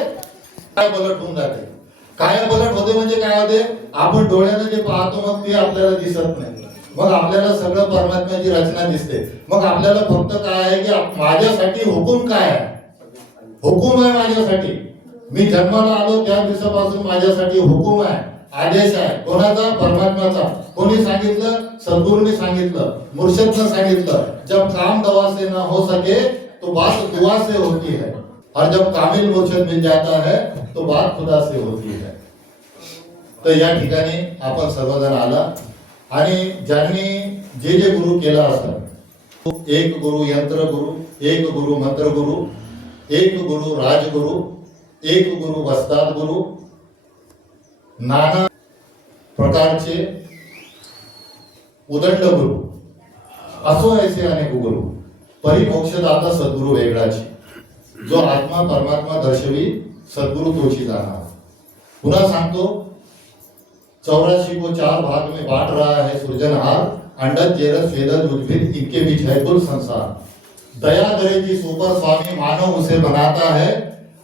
काय पलट होऊन जाते. काया पलट होते म्हणजे काय होते? आपण डोळ्याने जे पाहतो मग ते आपल्याला दिसत नाही. मग आपल्याला सगळं परमात्म्याची रचना दिसते. मग आपल्याला फक्त काय आहे की माझ्यासाठी हुकूम काय आहे? हुकूम आहे माझ्यासाठी. मी जन्माला आलो त्या दिवसापासून माझ्यासाठी हुकूम आहे, आदेश आहे. कोणाचा? परमात्म्याचा. कोणी सांगितलं? सद्गुरूने सांगितलं, मुर्शिदने सांगितलं. जब काम दवा से ना हो सके तो बात दुआ से होती है. और जब कामिल मुर्शिद मिल जाता है तो बात खुदा से होती है. तर या ठिकाणी आपण सर्वजण आला आणि ज्यांनी जे जे गुरु केला असतात, एक गुरु यंत्र गुरु, एक गुरु मंत्र गुरु, एक गुरु राजगुरु, एक गुरु वस्ताद गुरु, नाना प्रकारचे उदंड गुरु, असो ऐसे अनेक गुरु, परिमोक्षदाता सद्गुरु वेगळाची, जो आत्मा परमात्मा दर्शवी सद्गुरु तोची जाणार. पुन्हा सांगतो, 84 को 4 भाग में बांट रहा है सृजनहार, अंडज जेरस वेदज उद्भिद इनके बीच है कुल संसार. दया करे जिस ऊपर स्वामी मानव उसे बनाता है,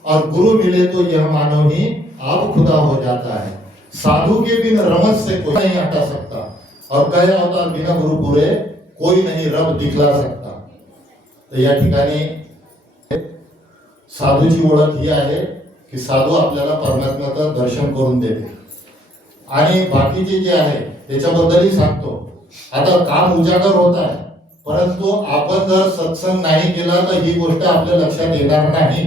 और गुरु मिले तो यह मानव ही आप खुदा हो जाता है. साधु के बिन रमज से कोई नहीं हटा सकता, और गया अवतार बिना गुरु पूरे कोई नहीं रब दिखला सकता. तर या ठिकाणी साधूची ओळख ही आहे की साधू आपल्याला परमात्म्याचं दर्शन करून देते. आणि बाकीचे जे आहे त्याच्याबद्दलही सांगतो. आता काम उजागर होत आहे, परंतु आपण जर सत्संग नाही केला तर ही गोष्ट आपल्या लक्षात येणार नाही.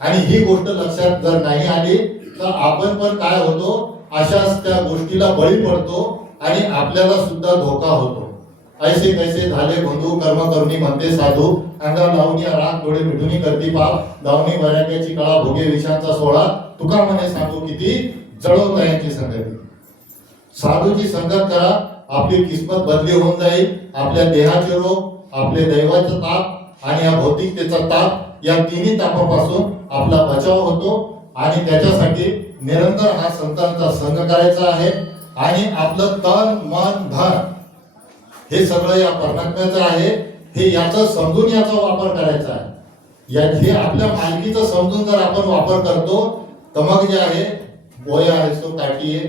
आणि ही गोष्ट लक्षात जर नाही आली तर आपण पण काय होतो, अशाच त्या गोष्टीला बळी पडतो आणि आपल्याला सुद्धा धोका होतो. ऐसे कैसे झाले बंधू कर्म करुणी म्हणते साधू, अंगा लावणी राग डोळे मिठुनी करती पाप, दावणी वैराग्याची कळा भोगे विषांचा सोळा, तुका म्हणे सांगू किती जळवत यांची संगती. साधूची संगत करा, आपली किस्मत बदली होऊन जाईल. आपल्या देहाचे रोग, आपले दैवाचा ताप आणि या भौतिकतेचा ताप, या तिन्ही तापापासून आपला बचाव होतो. आणि त्याच्यासाठी निरंतर हा संतांचा संग करायचा आहे. आणि आपलं तन मन धन हे सगळं या परमात्म्याचं आहे. हे याचं समजून याचा वापर करायचा आहे. हे आपल्या मालकीचं समजून जर आपण वापर करतो तर मग जे आहे, बोया आहे सो काठी आहे,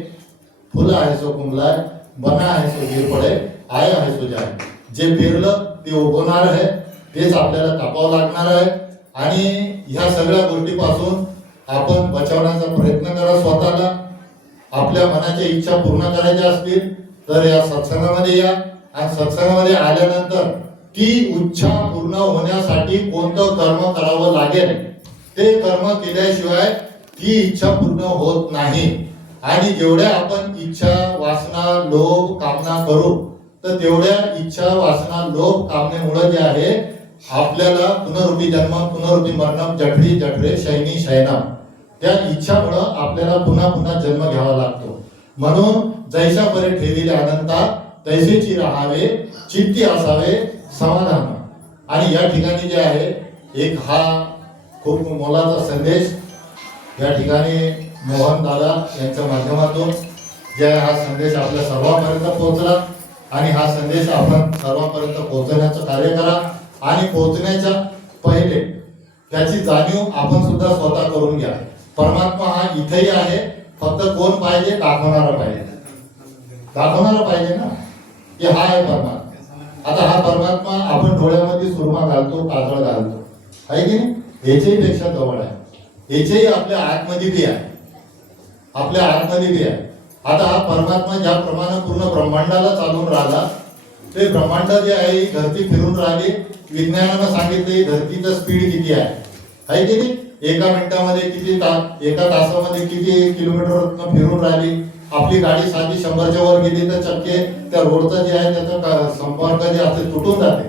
फुलं आहे सो कुंभलाय, बना आहे सो गिर पडे, आय आहे सो जाय. जे पेरलं ते उगवणार आहे, तेच आपल्याला कापावं लागणार आहे. आणि ह्या सगळ्या गोष्टीपासून आपण बचावण्याचा प्रयत्न करा स्वतःला. आपल्या मनाच्या इच्छा पूर्ण करायच्या असतील तर या सत्संगामध्ये या. आणि सत्संगामध्ये आल्यानंतर ती इच्छा पूर्ण होण्यासाठी कोणतं कर्म करावं लागेल, ते कर्म केल्याशिवाय ती इच्छा पूर्ण होत नाही. आणि जेवढ्या आपण इच्छा वासना लोभ कामना करू तर तेवढ्या इच्छा वासना लोभ कामनेमुळे जे आहे आपल्याला पुनरुपी जन्म पुनरुपी मरण जठरी जठरे शैनी शयना, त्या इच्छामुळं आपल्याला पुन्हा पुन्हा जन्म घ्यावा लागतो. म्हणून जैसा परे ठेविले अनंता तैसेची राहावे, चित्ती असावे समाधान. आणि या ठिकाणी जे आहे एक हा खूप मोलाचा संदेश या ठिकाणी मोहन दादा यांच्या माध्यमातून जे हा संदेश आपल्या सर्वांपर्यंत पोहोचला. आणि हा संदेश आपण सर्वांपर्यंत पोहोचवण्याचं कार्य करा. आणि पोहोचण्याच्या पहिले त्याची जाणीव आपण सुद्धा स्वतः करून घ्या. परमात्मा हा इथेही आहे, फक्त कोण पाहिजे, दाखवणारा पाहिजे. दाखवणारा पाहिजे ना की हा आहे परमात्मा. आता हा परमात्मा आपण डोळ्यामध्ये सुरमा घालतो, काजळ घालतो, आहे की नाही? याच्याही पेक्षा जवळ आहे, याच्याही आपल्या आतमध्ये बी आहे, आपल्या आतमध्ये बी आहे. आता हा परमात्मा ज्याप्रमाणे पूर्ण ब्रह्मांडाला चालून राहिला, ते ब्रह्मांड जे आहे ही धरती फिरून राहिली. विज्ञानानं सांगितले धरतीचं स्पीड किती आहे की नाही? एका मिनिटामध्ये किती एका तासामध्ये किती किलोमीटर फिरून राहिली. आपली गाडी साधी 100च्या वर गेली तर चक्के त्या रोडचा जे आहे त्याचा संपर्क जे असते तुटून जाते,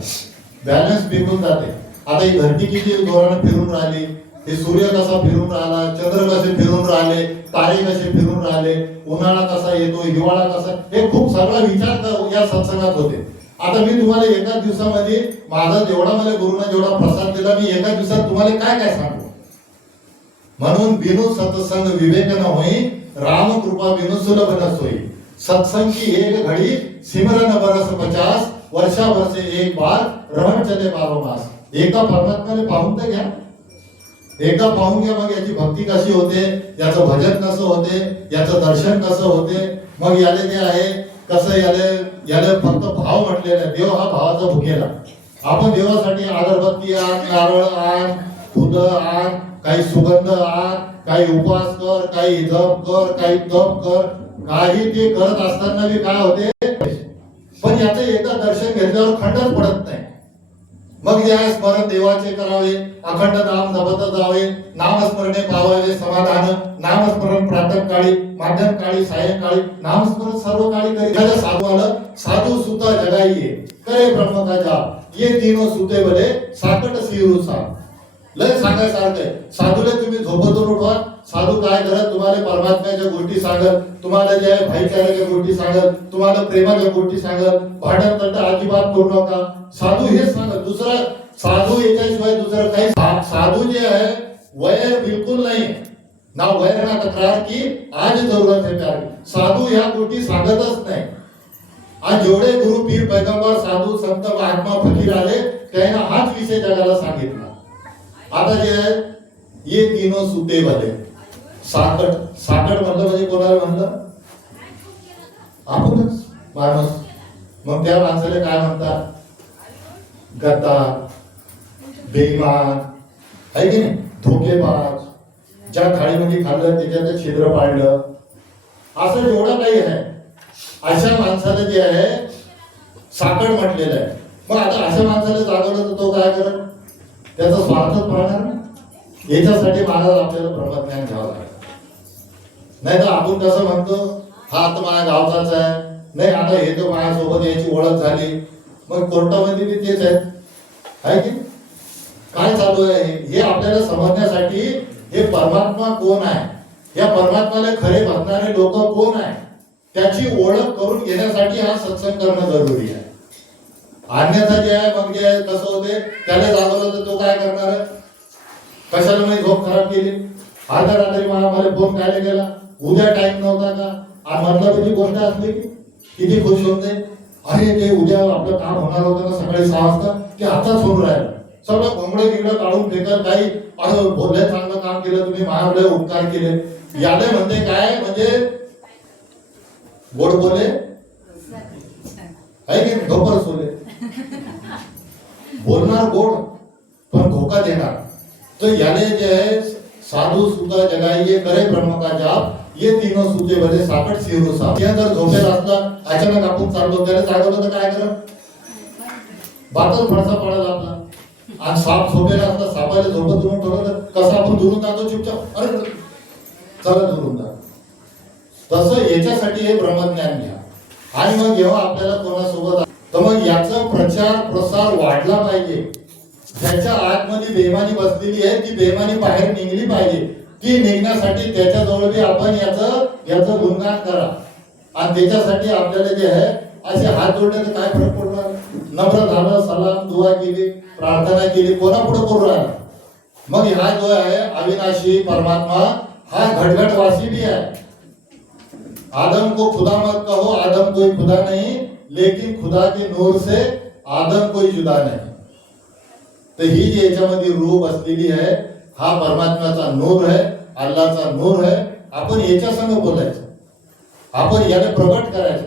बॅलन्स बिघडून जाते. आता ही धरती किती जोराने फिरून राहिली, हे सूर्य कसा फिरून राहिला, चंद्र कसे फिरून राहिले, तारे कसे फिरून राहिले, उन्हाळा कसा येतो, हिवाळा कसा, हे खूप सगळा विचार या सत्संगात होते. आता मी तुम्हाला एका दिवसामध्ये माझा जेवढा मला गुरुने जेवढा प्रसाद दिला, मी एका दिवसात तुम्हाला काय काय सांगू. म्हणून बिनु सत्संग विवेक न होई, राम कृपा बिनु सुलभ न सोई. सत्संग की एक घड़ी सिमरन बरस 50, वर्षा वर्षे एक बार रहन चले 12 मास. एका परमात्म्याने पाहून तर घ्या, एकदा पाहून घ्या, मग याची भक्ती कशी होते, याचं भजन कसं होते, याचं दर्शन कसं होते. मग याले जे आहे कसं याले फक्त भाव म्हटलेला आहे. देव हा भावाचा भुकेला. आपण देवासाठी अगरबत्ती आण, नारळ आण, फुलं आण, काही सुगंध आण, काही उपवास कर, काही जप कर, काही तप कर, काही ते करत असताना बी काय होते, पण याचं एकदा दर्शन घेतल्यावर खंडच पडत नाही. मग जे आहे स्मरण देवाचे करावे, अखंड नाम जपत जावे, नामस्मरणे पावावे समाधान, नामस्मरण प्रातःकाळी, माध्यमकाळी, सायंकाळी, नामस्मरण सर्व काळी करी. एखाद्या साधू आलं, साधू सुता जगाइये करे ब्रह्म का जाप, ये तीनों सुते भले साकट सिरुसा. लय सांगायसारखं आहे. साधूला तुम्ही झोपतून उठवा, साधू काय करत तुम्हाला परमात्म्याच्या गोष्टी सांगत, तुम्हाला जे आहे भाईचाऱ्याच्या गोष्टी सांगत, तुम्हाला प्रेमाच्या गोष्टी सांगत, भांडण तंट अजिबात करू नका. साधू हेच सांगत, दुसरं साधू याच्याशिवाय दुसरं काही. साधू जे आहे वैर बिलकुल नाही ना, वैर ना तक्रार की आज जरूरत है प्यार की. साधू ह्या गोष्टी सांगतच नाही. आज जेवढे गुरु पीर पैगंबर साधू संत महात्मा फकीर आले त्यांना हाच विषय जगाला सांगितला. आता जे आहे ये तीनों सुते भले साकट. साकट म्हणलं म्हणजे कोणाला म्हणलं? आपणच माणूस. मग त्या माणसाला काय म्हणतात? गद्दार, बेईमान आहे की नाही, धोकेबाज, ज्या थाळीमध्ये खाल्लं त्याच्यात छिद्र पाडलं, असं जेवढं काही आहे अशा माणसाला जे आहे साकट म्हटलेलं आहे. मग आता अशा माणसाला जागवलं तर तो काय करत? त्याचा स्वार्थच पाहणार ना. याच्यासाठी महाराज आपल्याला ब्रह्मज्ञान घ्यावं लागेल. नाही तर आपण कसं म्हणतो, हा तर माझ्या गावचाच आहे, नाही आता हे तर माझ्यासोबत याची ओळख झाली. मग कोर्टामध्ये बी तेच आहे की काय चालू आहे हे आपल्याला समजण्यासाठी हे परमात्मा कोण आहे, या परमात्म्याला खरे भजणारे लोक कोण आहे, त्याची ओळख करून घेण्यासाठी हा सत्संग करणं जरुरी आहे. अन्यथा जे आहे मग जे आहे कसं होते, त्याला जागवलं तर तो काय करणार आहे? कशाला मी झोप खराब केली, अर्ध्या रात्री मला फोन काय केला, उद्या टाइम नव्हता का? आणि मतलब गोष्ट असली की किती खुश होते, अरे ते उद्या आपलं काम होणार होतं ना सकाळी 6 वाजता, ते आताच होऊन राहिलं. सगळं घोंगडे गिंगडे काढून फेकत काही असं बोलले, चांगलं काम केलं तुम्ही, माझ्याकडे उपकार केले. याले म्हणते काय, म्हणजे गोड बोले आहे की धोपर सोले. बोलणार गोड पण धोका देणार. तो याले जे आहे साधू सुद्धा जगाइये करे ब्रह्म का जाप, ये तीनों सुते भले साकट सिरुसा. या जर झोपेला असला अचानक आपण चाललो, त्याला जागवलं तर काय करत? बातच फडसा पडायला आपला. आणि साप झोपेला असला, सापाला झोपत दुरून ठेवलं कसं आपण दुरून जातो चुपचाप, अरे चला दुरून जा. तसं याच्यासाठी हे ब्रह्मज्ञान घ्या. आणि मग जेव्हा आपल्याला कोणासोबत तर मग याचा प्रचार प्रसार वाढला पाहिजे. ज्याच्या आतमध्ये बेमानी बसलेली आहे ती बेमानी बाहेर निघली पाहिजे. ती निघण्यासाठी त्याच्याजवळ बी आपण याचं गुणगान करा. आणि त्याच्यासाठी आपल्याला जे आहे असे हात जोडण्याचं काय फरक पडणार? नम्र झालं, सलाम दुआ केली, प्रार्थना केली, कोणापुढे करू राहिला? मग हा जो आहे अविनाशी परमात्मा हा घटघटवासी भी है. आदम को खुदा मत कहो, आदम कोई खुदा नहीं, लेकिन खुदा के नूर से आदम कोई जुदा नाही. तर ही जी याच्यामध्ये रूह बसलेली आहे हा परमात्म्याचा नूर आहे, अल्लाहचा नूर आहे. आपण याच्या संग बोलायचं, आपण याला प्रगट करायचं.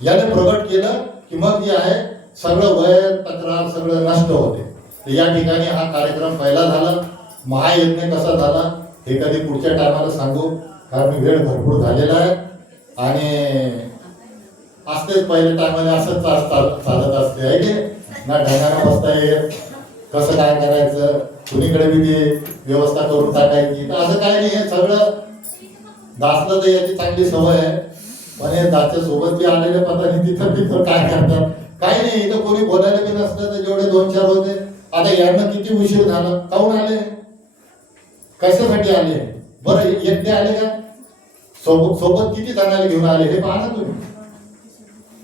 याने प्रगट केलं की मग जे आहे सगळं वैर तक्रार सगळं नष्ट होते. तर या ठिकाणी हा कार्यक्रम पहिला झाला. महायज्ञ कसा झाला हे कधी पुढच्या टायमाला सांगू, कारण वेळ भरपूर झालेला आहे. आणि असतेच पहिल्या टायमाला असंच चालत असते आहे की ना, ढगाना बसता येत, कसं काय करायचं, कुणीकडे बी ती व्यवस्था करून टाकायची. तर असं काय नाही, हे सगळं दासलं तर याची चांगली सवय आहे. पण हे दासच्या सोबत जे आलेले पता नाही तिथं तिथं काय करतात काही नाही. इथं कोणी बोलायला बी नसलं तर जेवढे 2-4 होते. आता यांना किती उशीर झाला, काहून आले, कशासाठी आले? बरं एकटे आले का? सोबत किती जणांना घेऊन आले हे पहा ना तुम्ही.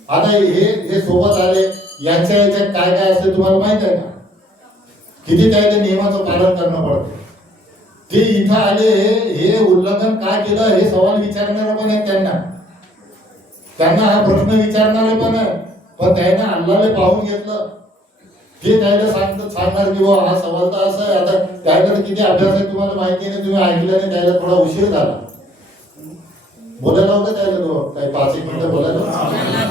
आता हे सोबत आले, यांच्या याच्यात काय काय असते तुम्हाला माहित आहे का? किती त्या नियमाचं पालन करणं पडतं. ते इथं आले, हे उल्लंघन का केलं हे सवाल विचारणार पण आहे त्यांना हा प्रश्न विचारणारे पण आहे. पण त्यांना अल्लाहला पाहून घेतलं, ते त्याला सांगणार की हा सवाल तर असा आहे. आता त्याला किती अभ्यास आहे तुम्हाला माहिती नाही, तुम्ही ऐकलं नाही, त्याला थोडा उशीर झाला. बोलायला होतं त्याला तो काही 5-1 मिनिटं बोलायला.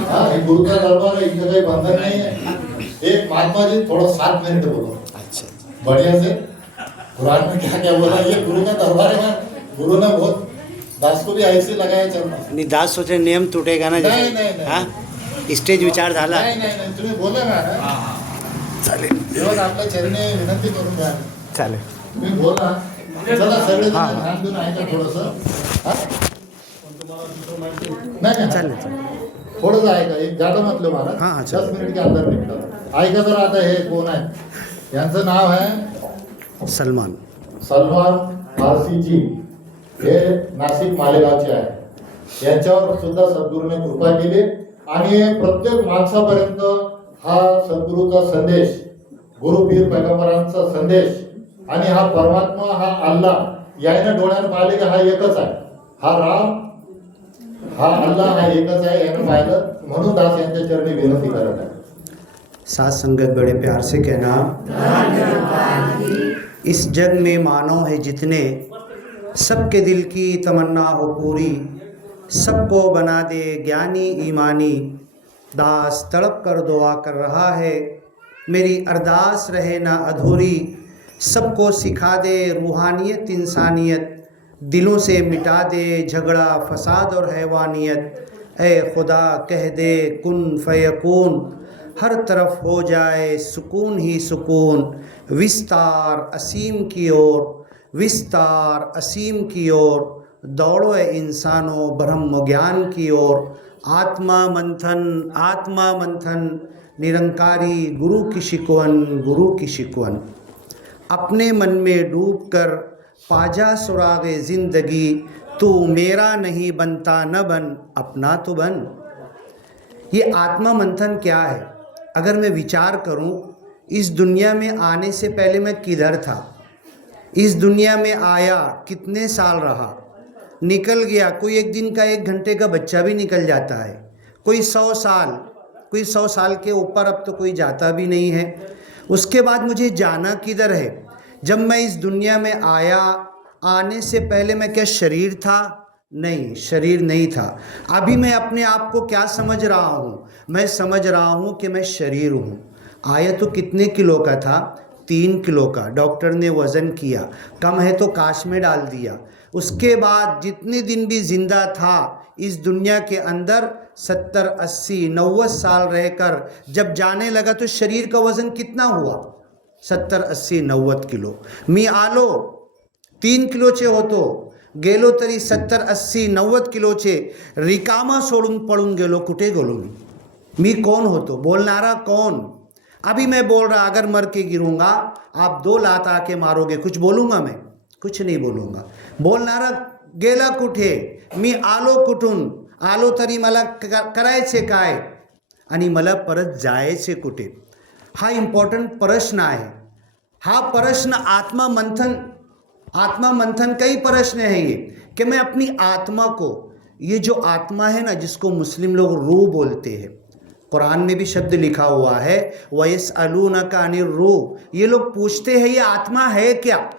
हा हे गुरुचा दरबार आहे, इथं काही बंधन नाही आहे. एक महात्मा जी थोड़ा 7 मिनट बोलो. अच्छा बढ़िया से कुरान में क्या क्या बोला, ये गुरु का दरबार है ना. गुरु ने बहुत दास को भी ऐसे लगाया चलना नहीं. दास सोचे नियम टूटेगा ना. नहीं, नहीं, नहीं. हाँ स्टेज विचार झाला. नहीं, तुम्ही बोला ना. चालेल तेव्हा आपल्या चरणी विनंती करून घ्या. चालेल. तुम्ही बोला. चला सगळे ध्यान देऊन ऐका थोडंसं. हा? नाही चालेल चालेल. थोडंसं ऐका. एक जादा म्हटलं मला हाँ, 10 मिनिट के अंदर निघतात. ऐका जर आता हे कोण आहे यांचं नाव आहे सलमान. सलमान फारसीजी. हे नाशिक मालेगावचे आहे. यांच्यावर सुद्धा सद्गुरूने कृपा केली आणि प्रत्येक माणसापर्यंत हा सद्गुरूचा संदेश, गुरु पीर पैगंबरांचा संदेश आणि हा परमात्मा, हा अल्लाह याने डोळ्यानं पाहिले की हा एकच आहे. हा राम, हा अल्लाह, हा एकच आहे. यानं पाहिलं म्हणून दास यांच्या चरणी विनंती करत आहे. साथ संगत बड़े प्यार से कहना, इस जग में मानव है जितने, सबके दिल की तमन्ना हो पूरी, सबको बना दे ज्ञानी ईमानी, दास तड़प कर दुआ कर रहा है, मेरी अरदास रहे ना अधूरी, सबको सिखा दे रूहानियत इंसानियत, दिलों से मिटा दे झगड़ा फसाद और हैवानियत, ए खुदा कह दे कुन फयकून, हर तरफ हो जाए सुकून ही सुकून, विस्तार असीम की ओर, विस्तार असीम की ओर, दौड़ो ए इंसानों ब्रह्म ज्ञान की ओर, आत्मा मंथन निरंकारी गुरु की शिकवन, गुरु की शिकवन, अपने मन में डूब कर पाजा सुरागे ज़िंदगी, तू मेरा नहीं बनता न बन अपना तो बन। ये आत्मा मंथन क्या है? अगर मैं विचार करूं, इस दुनिया में आने से पहले मैं किधर था, इस दुनिया में आया कितने साल रहा, निकल गया, कोई एक दिन का 1 घंटे का बच्चा भी निकल जाता है, कोई 100 साल, कोई 100 साल के ऊपर अब तो कोई जाता भी नहीं है। उसके बाद मुझे जाना किधर है? जब मैं इस दुनिया में आया, आने से पहले मैं क्या शरीर था? नहीं, शरीर नहीं था। अभी मैं अपने आप को क्या समझ रहा हूँ? मैं समझ रहा हूँ कि मैं शरीर हूँ। आया तो कितने किलो का था? 3 किलो का। डॉक्टर ने वज़न किया, कम है तो काश में डाल दिया। उसके बाद जितने दिन भी ज़िंदा था इस दुनिया के अंदर, 70, 80, 90 साल रहकर जब जाने लगा तो शरीर का वज़न कितना हुआ? 70, 80, 90 किलो। मी आलो 3 किलोचे होतो, गेलो तरी 70, 80, 90 किलोचे, रिकामा सोडून पळून गेलो. कुठे गेलो मी कोण होतो? बोलणारा कौन? अभी मैं बोल रहा, अगर मर के गिरूंगा आप 2 लात आके मारोगे, कुछ बोलूँगा मैं? कुछ नहीं बोलूँगा. बोलणारा गेला कुठे? मी आलो कुठून? आलो तरी मला करायचे काय आणि मला परत जायचे कुठे? हा इम्पॉर्टंट प्रश्न आहे. हा प्रश्न आत्मा मंथन का ही प्रश्न है ये, कि मैं अपनी आत्मा को, ये जो आत्मा है ना, जिसको मुस्लिम लोग रूह बोलते हैं, कुरान में भी शब्द लिखा हुआ है वयसअलूनका अनिर रूह, ये लोग पूछते हैं ये आत्मा है क्या?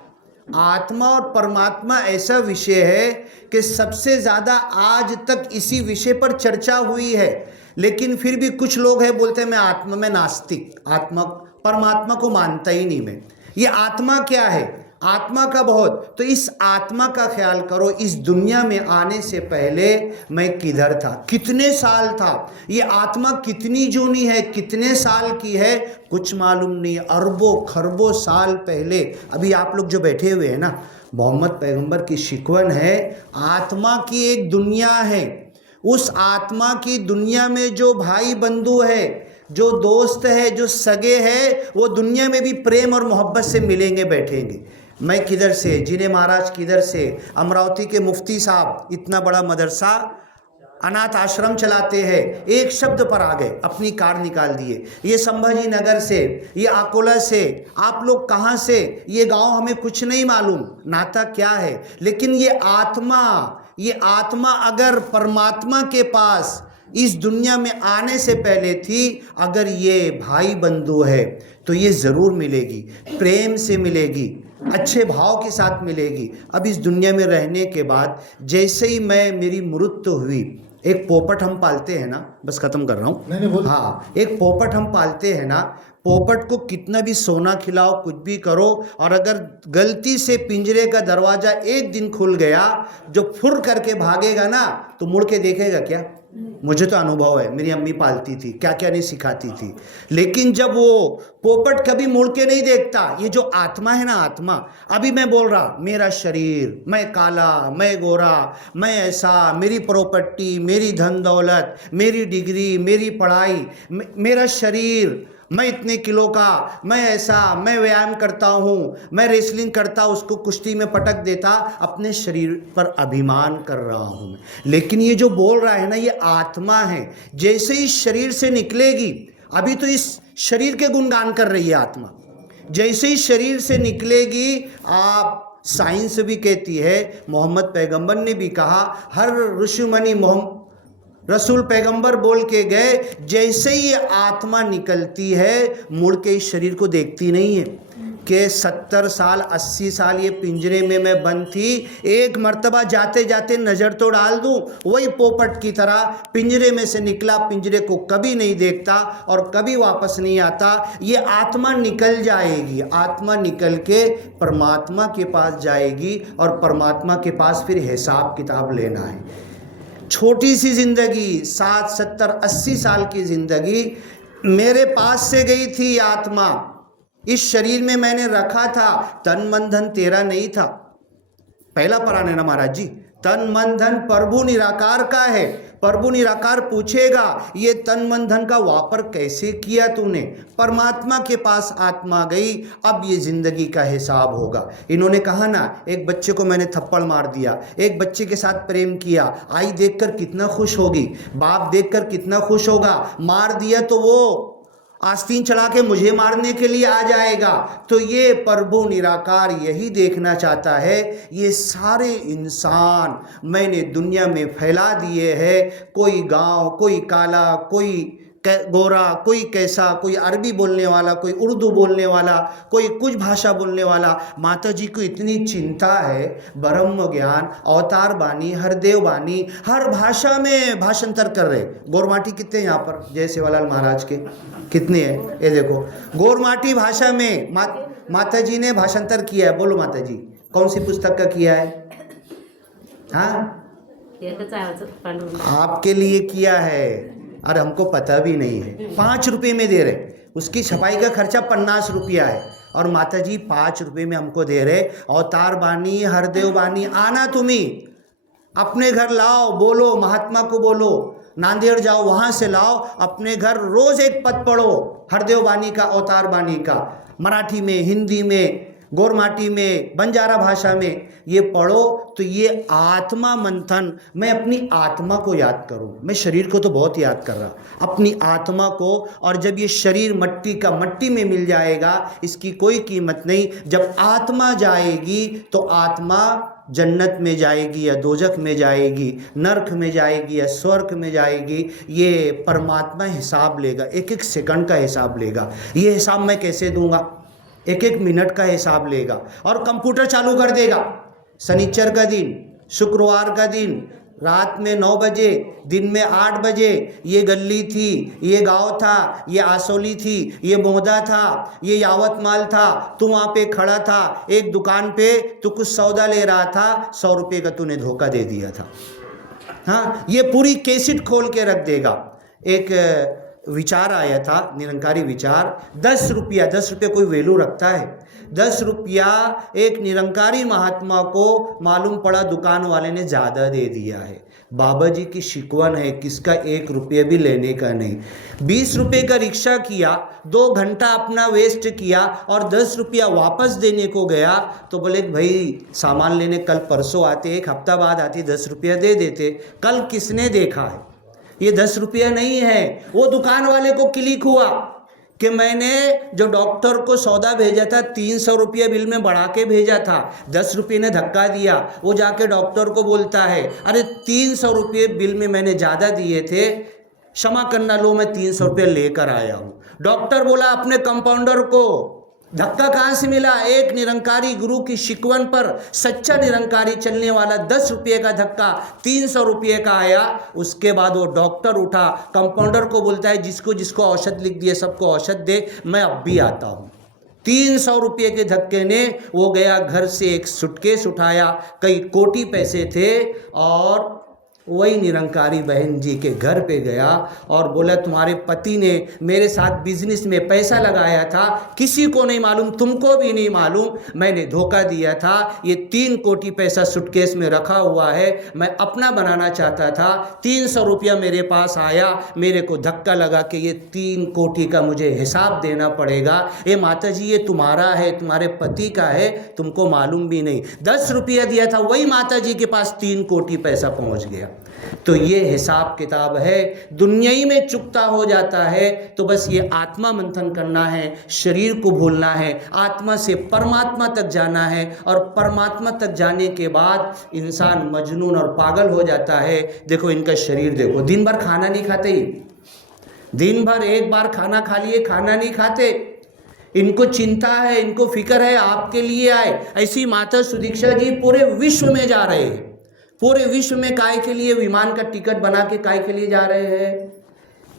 आत्मा और परमात्मा ऐसा विषय है कि सबसे ज़्यादा आज तक इसी विषय पर चर्चा हुई है, लेकिन फिर भी कुछ लोग हैं बोलते हैं मैं आत्मा में नास्तिक, आत्मा परमात्मा को मानता ही नहीं मैं। ये आत्मा क्या है? आत्मा का बहुत, तो इस आत्मा का ख्याल करो, इस दुनिया में आने से पहले मैं किधर था, कितने साल था, ये आत्मा कितनी जूनी है, कितने साल की है, कुछ मालूम नहीं। अरबों खरबों साल पहले, अभी आप लोग जो बैठे हुए हैं ना, मोहम्मद पैगंबर की शिकवन है, आत्मा की एक दुनिया है। उस आत्मा की दुनिया में जो भाई बंधु है, जो दोस्त है, जो सगे है, वो दुनिया में भी प्रेम और मोहब्बत से मिलेंगे, बैठेंगे। मैं किधर से, जिने महाराज किधर से, अमरावती के मुफ्ती साहब इतना बड़ा मदरसा अनाथ आश्रम चलाते हैं, एक शब्द पर आ गए, अपनी कार निकाल दिए। ये संभाजी नगर से, ये अकोला से, आप लोग कहाँ से, ये गांव हमें कुछ नहीं मालूम, नाता क्या है, लेकिन ये आत्मा अगर परमात्मा के पास इस दुनिया में आने से पहले थी, अगर ये भाई बंधु है तो ये ज़रूर मिलेगी, प्रेम से मिलेगी, अच्छे भाव के साथ मिलेगी। अब इस दुनिया में रहने के बाद जैसे ही मेरी मृत्यु हुई, एक पोपट हम पालते हैं ना, बस ख़त्म कर रहा हूँ, हाँ, एक पोपट हम पालते हैं ना, पोपट को कितना भी सोना खिलाओ, कुछ भी करो, और अगर गलती से पिंजरे का दरवाज़ा एक दिन खुल गया, जो फुर करके भागेगा ना, तो मुड़ के देखेगा क्या? मुझे तो अनुभव है, मेरी अम्मी पालती थी, क्या क्या नहीं सिखाती थी। लेकिन जब वो पोपट कभी मुड़ के नहीं देखता, ये जो आत्मा है ना, आत्मा, अभी मैं बोल रहा मेरा शरीर, मैं काला, मैं गोरा, मैं ऐसा, मेरी प्रॉपर्टी, मेरी धन दौलत, मेरी डिग्री, मेरी पढ़ाई, मेरा शरीर, मैं इतने किलो का, मैं ऐसा, मैं व्यायाम करता हूँ, मैं रेसलिंग करता, उसको कुश्ती में पटक देता, अपने शरीर पर अभिमान कर रहा हूँ मैं। लेकिन ये जो बोल रहा है ना, ये आत्मा है। जैसे ही शरीर से निकलेगी, अभी तो इस शरीर के गुणगान कर रही है आत्मा, जैसे ही शरीर से निकलेगी, आप साइंस भी कहती है, मोहम्मद पैगंबर ने भी कहा, हर ऋषिमुनि रसूल पैगंबर बोल के गए, जैसे ही ये आत्मा निकलती है, मुड़ के इस शरीर को देखती नहीं है कि 70 साल 80 साल ये पिंजरे में मैं बंद थी, एक मर्तबा जाते जाते नज़र तो डाल दूं। वही पोपट की तरह पिंजरे में से निकला, पिंजरे को कभी नहीं देखता और कभी वापस नहीं आता। ये आत्मा निकल जाएगी, आत्मा निकल के परमात्मा के पास जाएगी और परमात्मा के पास फिर हिसाब किताब लेना है। छोटी सी ज़िंदगी, 60 70 80 साल की ज़िंदगी मेरे पास से गई थी आत्मा, इस शरीर में मैंने रखा था, तन मन धन तेरा नहीं था। पहला परान है ना महाराज जी, तन मन धन प्रभु निराकार का है। प्रभु निराकार पूछेगा, ये तन मन धन का वापर कैसे किया तूने? परमात्मा के पास आत्मा गई, अब ये जिंदगी का हिसाब होगा। इन्होंने कहा ना, एक बच्चे को मैंने थप्पड़ मार दिया, एक बच्चे के साथ प्रेम किया, आई देखकर कितना खुश होगी, बाप देखकर कितना खुश होगा। मार दिया तो वो आस्तीन चढ़ा के मुझे मारने के लिए आ जाएगा। तो ये प्रभु निराकार यही देखना चाहता है, ये सारे इंसान मैंने दुनिया में फैला दिए हैं। कोई गांव, कोई काला, कोई गोरा, कोई कैसा, कोई अरबी बोलने वाला, कोई उर्दू बोलने वाला, कोई कुछ भाषा बोलने वाला। माता जी को इतनी चिंता है, ब्रह्म ज्ञान, अवतार बानी, हरदेव बानी, हर भाषा में भाषांतर कर रहे। गोरमाटी कितने यहाँ पर जय सेवालाल महाराज के कितने हैं? ये देखो, गोरमाटी भाषा में माता जी ने भाषांतर किया है। बोलो माता जी, कौन सी पुस्तक का किया है? हाँ, आपके लिए किया है, और हमको पता भी नहीं है। 5 रुपये में दे रहे, उसकी छपाई का खर्चा 50 रुपया है, और माता जी 5 रुपये में हमको दे रहे। अवतार बानी, हरदेव बानी, आना तुम्ही अपने घर लाओ, बोलो महात्मा को, बोलो नांदेड़ जाओ, वहाँ से लाओ अपने घर, रोज़ एक पद पढ़ो हरदेव बानी का, अवतार बानी का, मराठी में, हिंदी में, गोरमाटी में, बंजारा भाषा में, ये पढ़ो। तो ये आत्मा मंथन, मैं अपनी आत्मा को याद करूं। मैं शरीर को तो बहुत याद कर रहा, अपनी आत्मा को। और जब ये शरीर मट्टी का मट्टी में मिल जाएगा, इसकी कोई कीमत नहीं। जब आत्मा जाएगी तो आत्मा जन्नत में जाएगी या दोजख में जाएगी, नरक में जाएगी या स्वर्ग में जाएगी, ये परमात्मा हिसाब लेगा। एक एक सेकंड का हिसाब लेगा। ये हिसाब मैं कैसे दूंगा? एक एक मिनट का हिसाब लेगा और कंप्यूटर चालू कर देगा। शनिचर का दिन, शुक्रवार का दिन, रात में 9 बजे, दिन में 8 बजे, ये गली थी, ये गांव था, ये आसोली थी, ये मोहदा था, ये यावतमाल था, तू वहाँ पे खड़ा था, एक दुकान पे तू कुछ सौदा ले रहा था, 100 रुपये का तूने धोखा दे दिया था। हाँ, ये पूरी कैसेट खोल के रख देगा। एक विचार आया था, निरंकारी विचार, 10 रुपया कोई वैल्यू रखता है? 10 रुपया एक निरंकारी महात्मा को मालूम पड़ा दुकान वाले ने ज़्यादा दे दिया है। बाबा जी की शिकवन है, किसका 1 रुपया भी लेने का नहीं। 20 रुपये का रिक्शा किया, 2 घंटा अपना वेस्ट किया और 10 रुपया वापस देने को गया तो बोले भाई सामान लेने कल परसों आते, 1 हफ्ता बाद आती, 10 रुपया दे देते। कल किसने देखा है? ये 10 रुपया नहीं है। वो दुकान वाले को क्लिक हुआ कि मैंने जो डॉक्टर को सौदा भेजा था 300 रुपये बिल में बढ़ा के भेजा था, 10 रुपये ने धक्का दिया। वो जाके डॉक्टर को बोलता है, अरे 300 रुपये बिल में मैंने ज़्यादा दिए थे, क्षमा करना, लो मैं 300 रुपये लेकर आया हूँ। डॉक्टर बोला अपने कंपाउंडर को, धक्का कहाँ से मिला? एक निरंकारी गुरु की शिकवन पर सच्चा निरंकारी चलने वाला 10 रुपये का धक्का 300 रुपये का आया। उसके बाद वो डॉक्टर उठा, कंपाउंडर को बोलता है जिसको जिसको औषध लिख दिए सबको औषध दे, मैं अब भी आता हूँ। 300 रुपये के धक्के ने वो गया, घर से एक सूटकेस उठाया, कई कोटी पैसे थे और वही निरंकारी बहन जी के घर पे गया और बोला तुम्हारे पति ने मेरे साथ बिजनेस में पैसा लगाया था, किसी को नहीं मालूम, तुमको भी नहीं मालूम, मैंने धोखा दिया था, ये 3 कोटी पैसा सूटकेस में रखा हुआ है, मैं अपना बनाना चाहता था, 300 रुपया मेरे पास आया, मेरे को धक्का लगा कि ये 3 कोटी का मुझे हिसाब देना पड़ेगा। ये माता जी ये तुम्हारा है, तुम्हारे पति का है, तुमको मालूम भी नहीं। 10 रुपया दिया था, वही माता जी के पास 3 कोटी पैसा पहुंच गया। तो ये हिसाब किताब है, दुनियाई में चुकता हो जाता है। तो बस ये आत्मा मंथन करना है, शरीर को भूलना है, आत्मा से परमात्मा तक जाना है, और परमात्मा तक जाने के बाद इंसान मजनून और पागल हो जाता है। देखो इनका शरीर देखो, दिन भर खाना नहीं खाते, ही दिन भर एक बार खाना खा लिए, खाना नहीं खाते, इनको चिंता है, इनको फिक्र है, आपके लिए आए। ऐसी माता सुदीक्षा जी पूरे विश्व में जा रहे हैं, पूरे विश्व में काय के लिए विमान का टिकट बना के काय के लिए जा रहे हैं?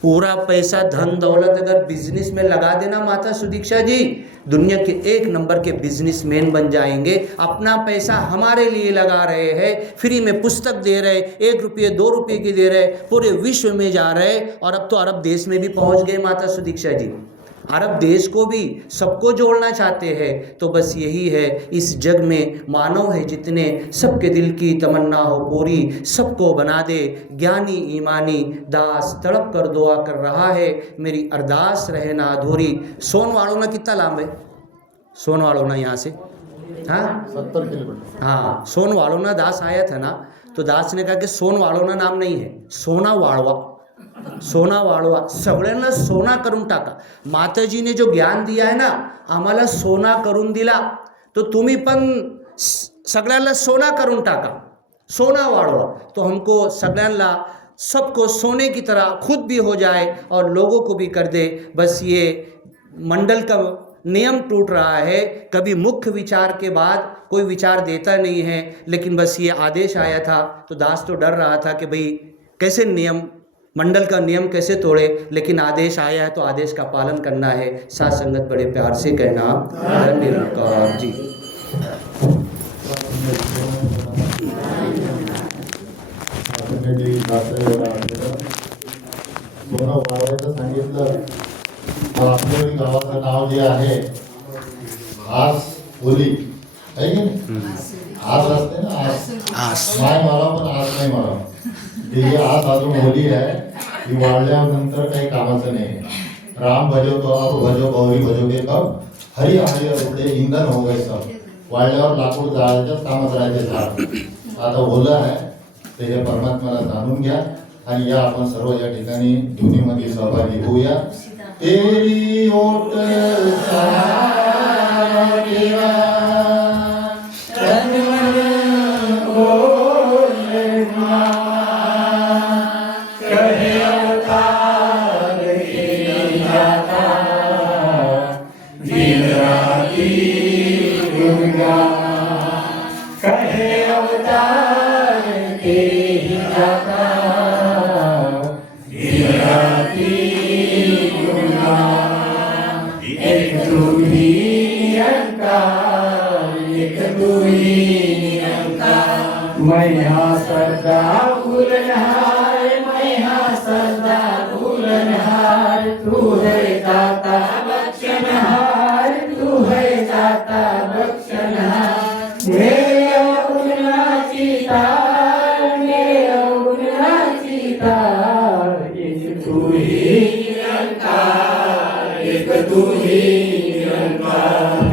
पूरा पैसा धन दौलत अगर बिजनेस में लगा देना माता सुदीक्षा जी, दुनिया के 1 नंबर के बिजनेसमैन बन जाएंगे। अपना पैसा हमारे लिए लगा रहे हैं, फ्री में पुस्तक दे रहे, 1 रुपये 2 रुपये की दे रहे, पूरे विश्व में जा रहे, और अब तो अरब देश में भी पहुंच गए माता सुदीक्षा जी। अरब देश को भी सबको जोड़ना चाहते हैं। तो बस यही है, इस जग में मानव है जितने, सबके दिल की तमन्ना हो पूरी, सबको बना दे ज्ञानी ईमानी, दास तड़प कर दुआ कर रहा है, मेरी अरदास रहे ना अधूरी। सोनवाड़ोना कितना लांब है? सोनवाड़ोना यहाँ से हाँ 70 किलोमीटर। हाँ, सोनवाड़ोना दास आया था ना, तो दास ने कहा कि सोनवाड़ोना नाम नहीं है, सोना वाड़वा, सोना वाळवा, सगळ्यांना सोना करून टाका। माताजीने जो ज्ञान दिया है ना, आम्हाला सोना करून दिला, तो तुम्ही पण सगळ्यांना सोना करून टाका, सोना वाळवा। तो हमको सगळ्यांना, सबको सोने की तरह खुद भी हो जाए और लोगों को भी कर दे। बस ये मंडल का नियम टूट रहा है, कभी मुख्य विचार के बाद कोई विचार देता नहीं है, लेकिन बस ये आदेश आया था तो दास तो डर रहा था कि भाई कैसे नियम, मंडल का नियम कैसे तोड़े, लेकिन आदेश आया है तो आदेश का पालन करना है। साथ संगत बड़े प्यार से कहना धन निरंकार जी। सांगितलं आपल्या गावाचं नाव जे आहे आस ओली आहे की नाही, आस असते ना, आस नाही मला पण आस नाही मला, ते आज अजून होली आहे, ही वाढल्यानंतर काही कामाचं नाही। राम भजो तो आप भजो गौरी भजो के कब हरी हरी रुपये इंधन हो गए सब, वाढल्यावर लाकूड जाळायच्याच कामात राहायचे झाड। आता ओलं आहे ते हे परमात्म्याला जाणून घ्या, आणि या आपण सर्व या ठिकाणी धुनीमध्ये सहभागी होऊया। तेरी ओट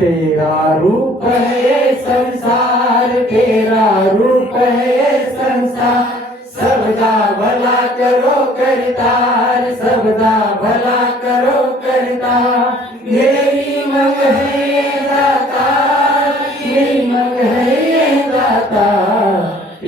तेरा रूप है संसार, तेरा रूप है संसार, सबदा भला करो करतार, सबदा भला करो करतार। मेरी मंग है दाता, मेरी मंग है दाता,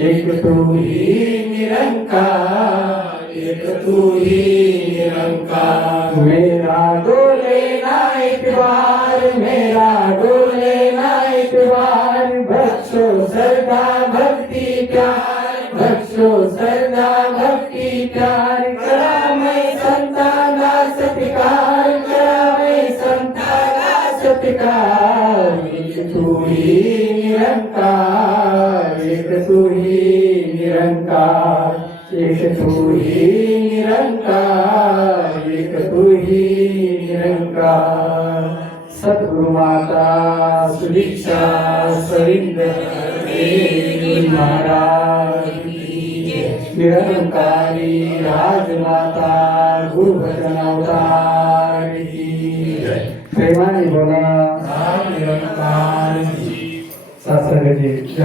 एक तू ही निरंकार, एक तू ही निरंकार। मेरा डोले ना एक बार, मेरा डोले ना एक बार, बख्शो श्रद्धा भक्ति प्यार, बख्शो श्रद्धा भक्ति प्यार। करा मैं संताना सत्कार, करा मैं संताना सत्कार, एक तू ही निरंकार, एक तू ही निरंकार। एक तू ही निरंकार, एक तू ही निरंकार. सद्गुरु माता सुदीक्षा सविंदर महाराज की जय. निरंकारी राजमाता गुरुभजन अवतार की जय. प्रेमाने बोला निरंकार जी. सत्संग जी.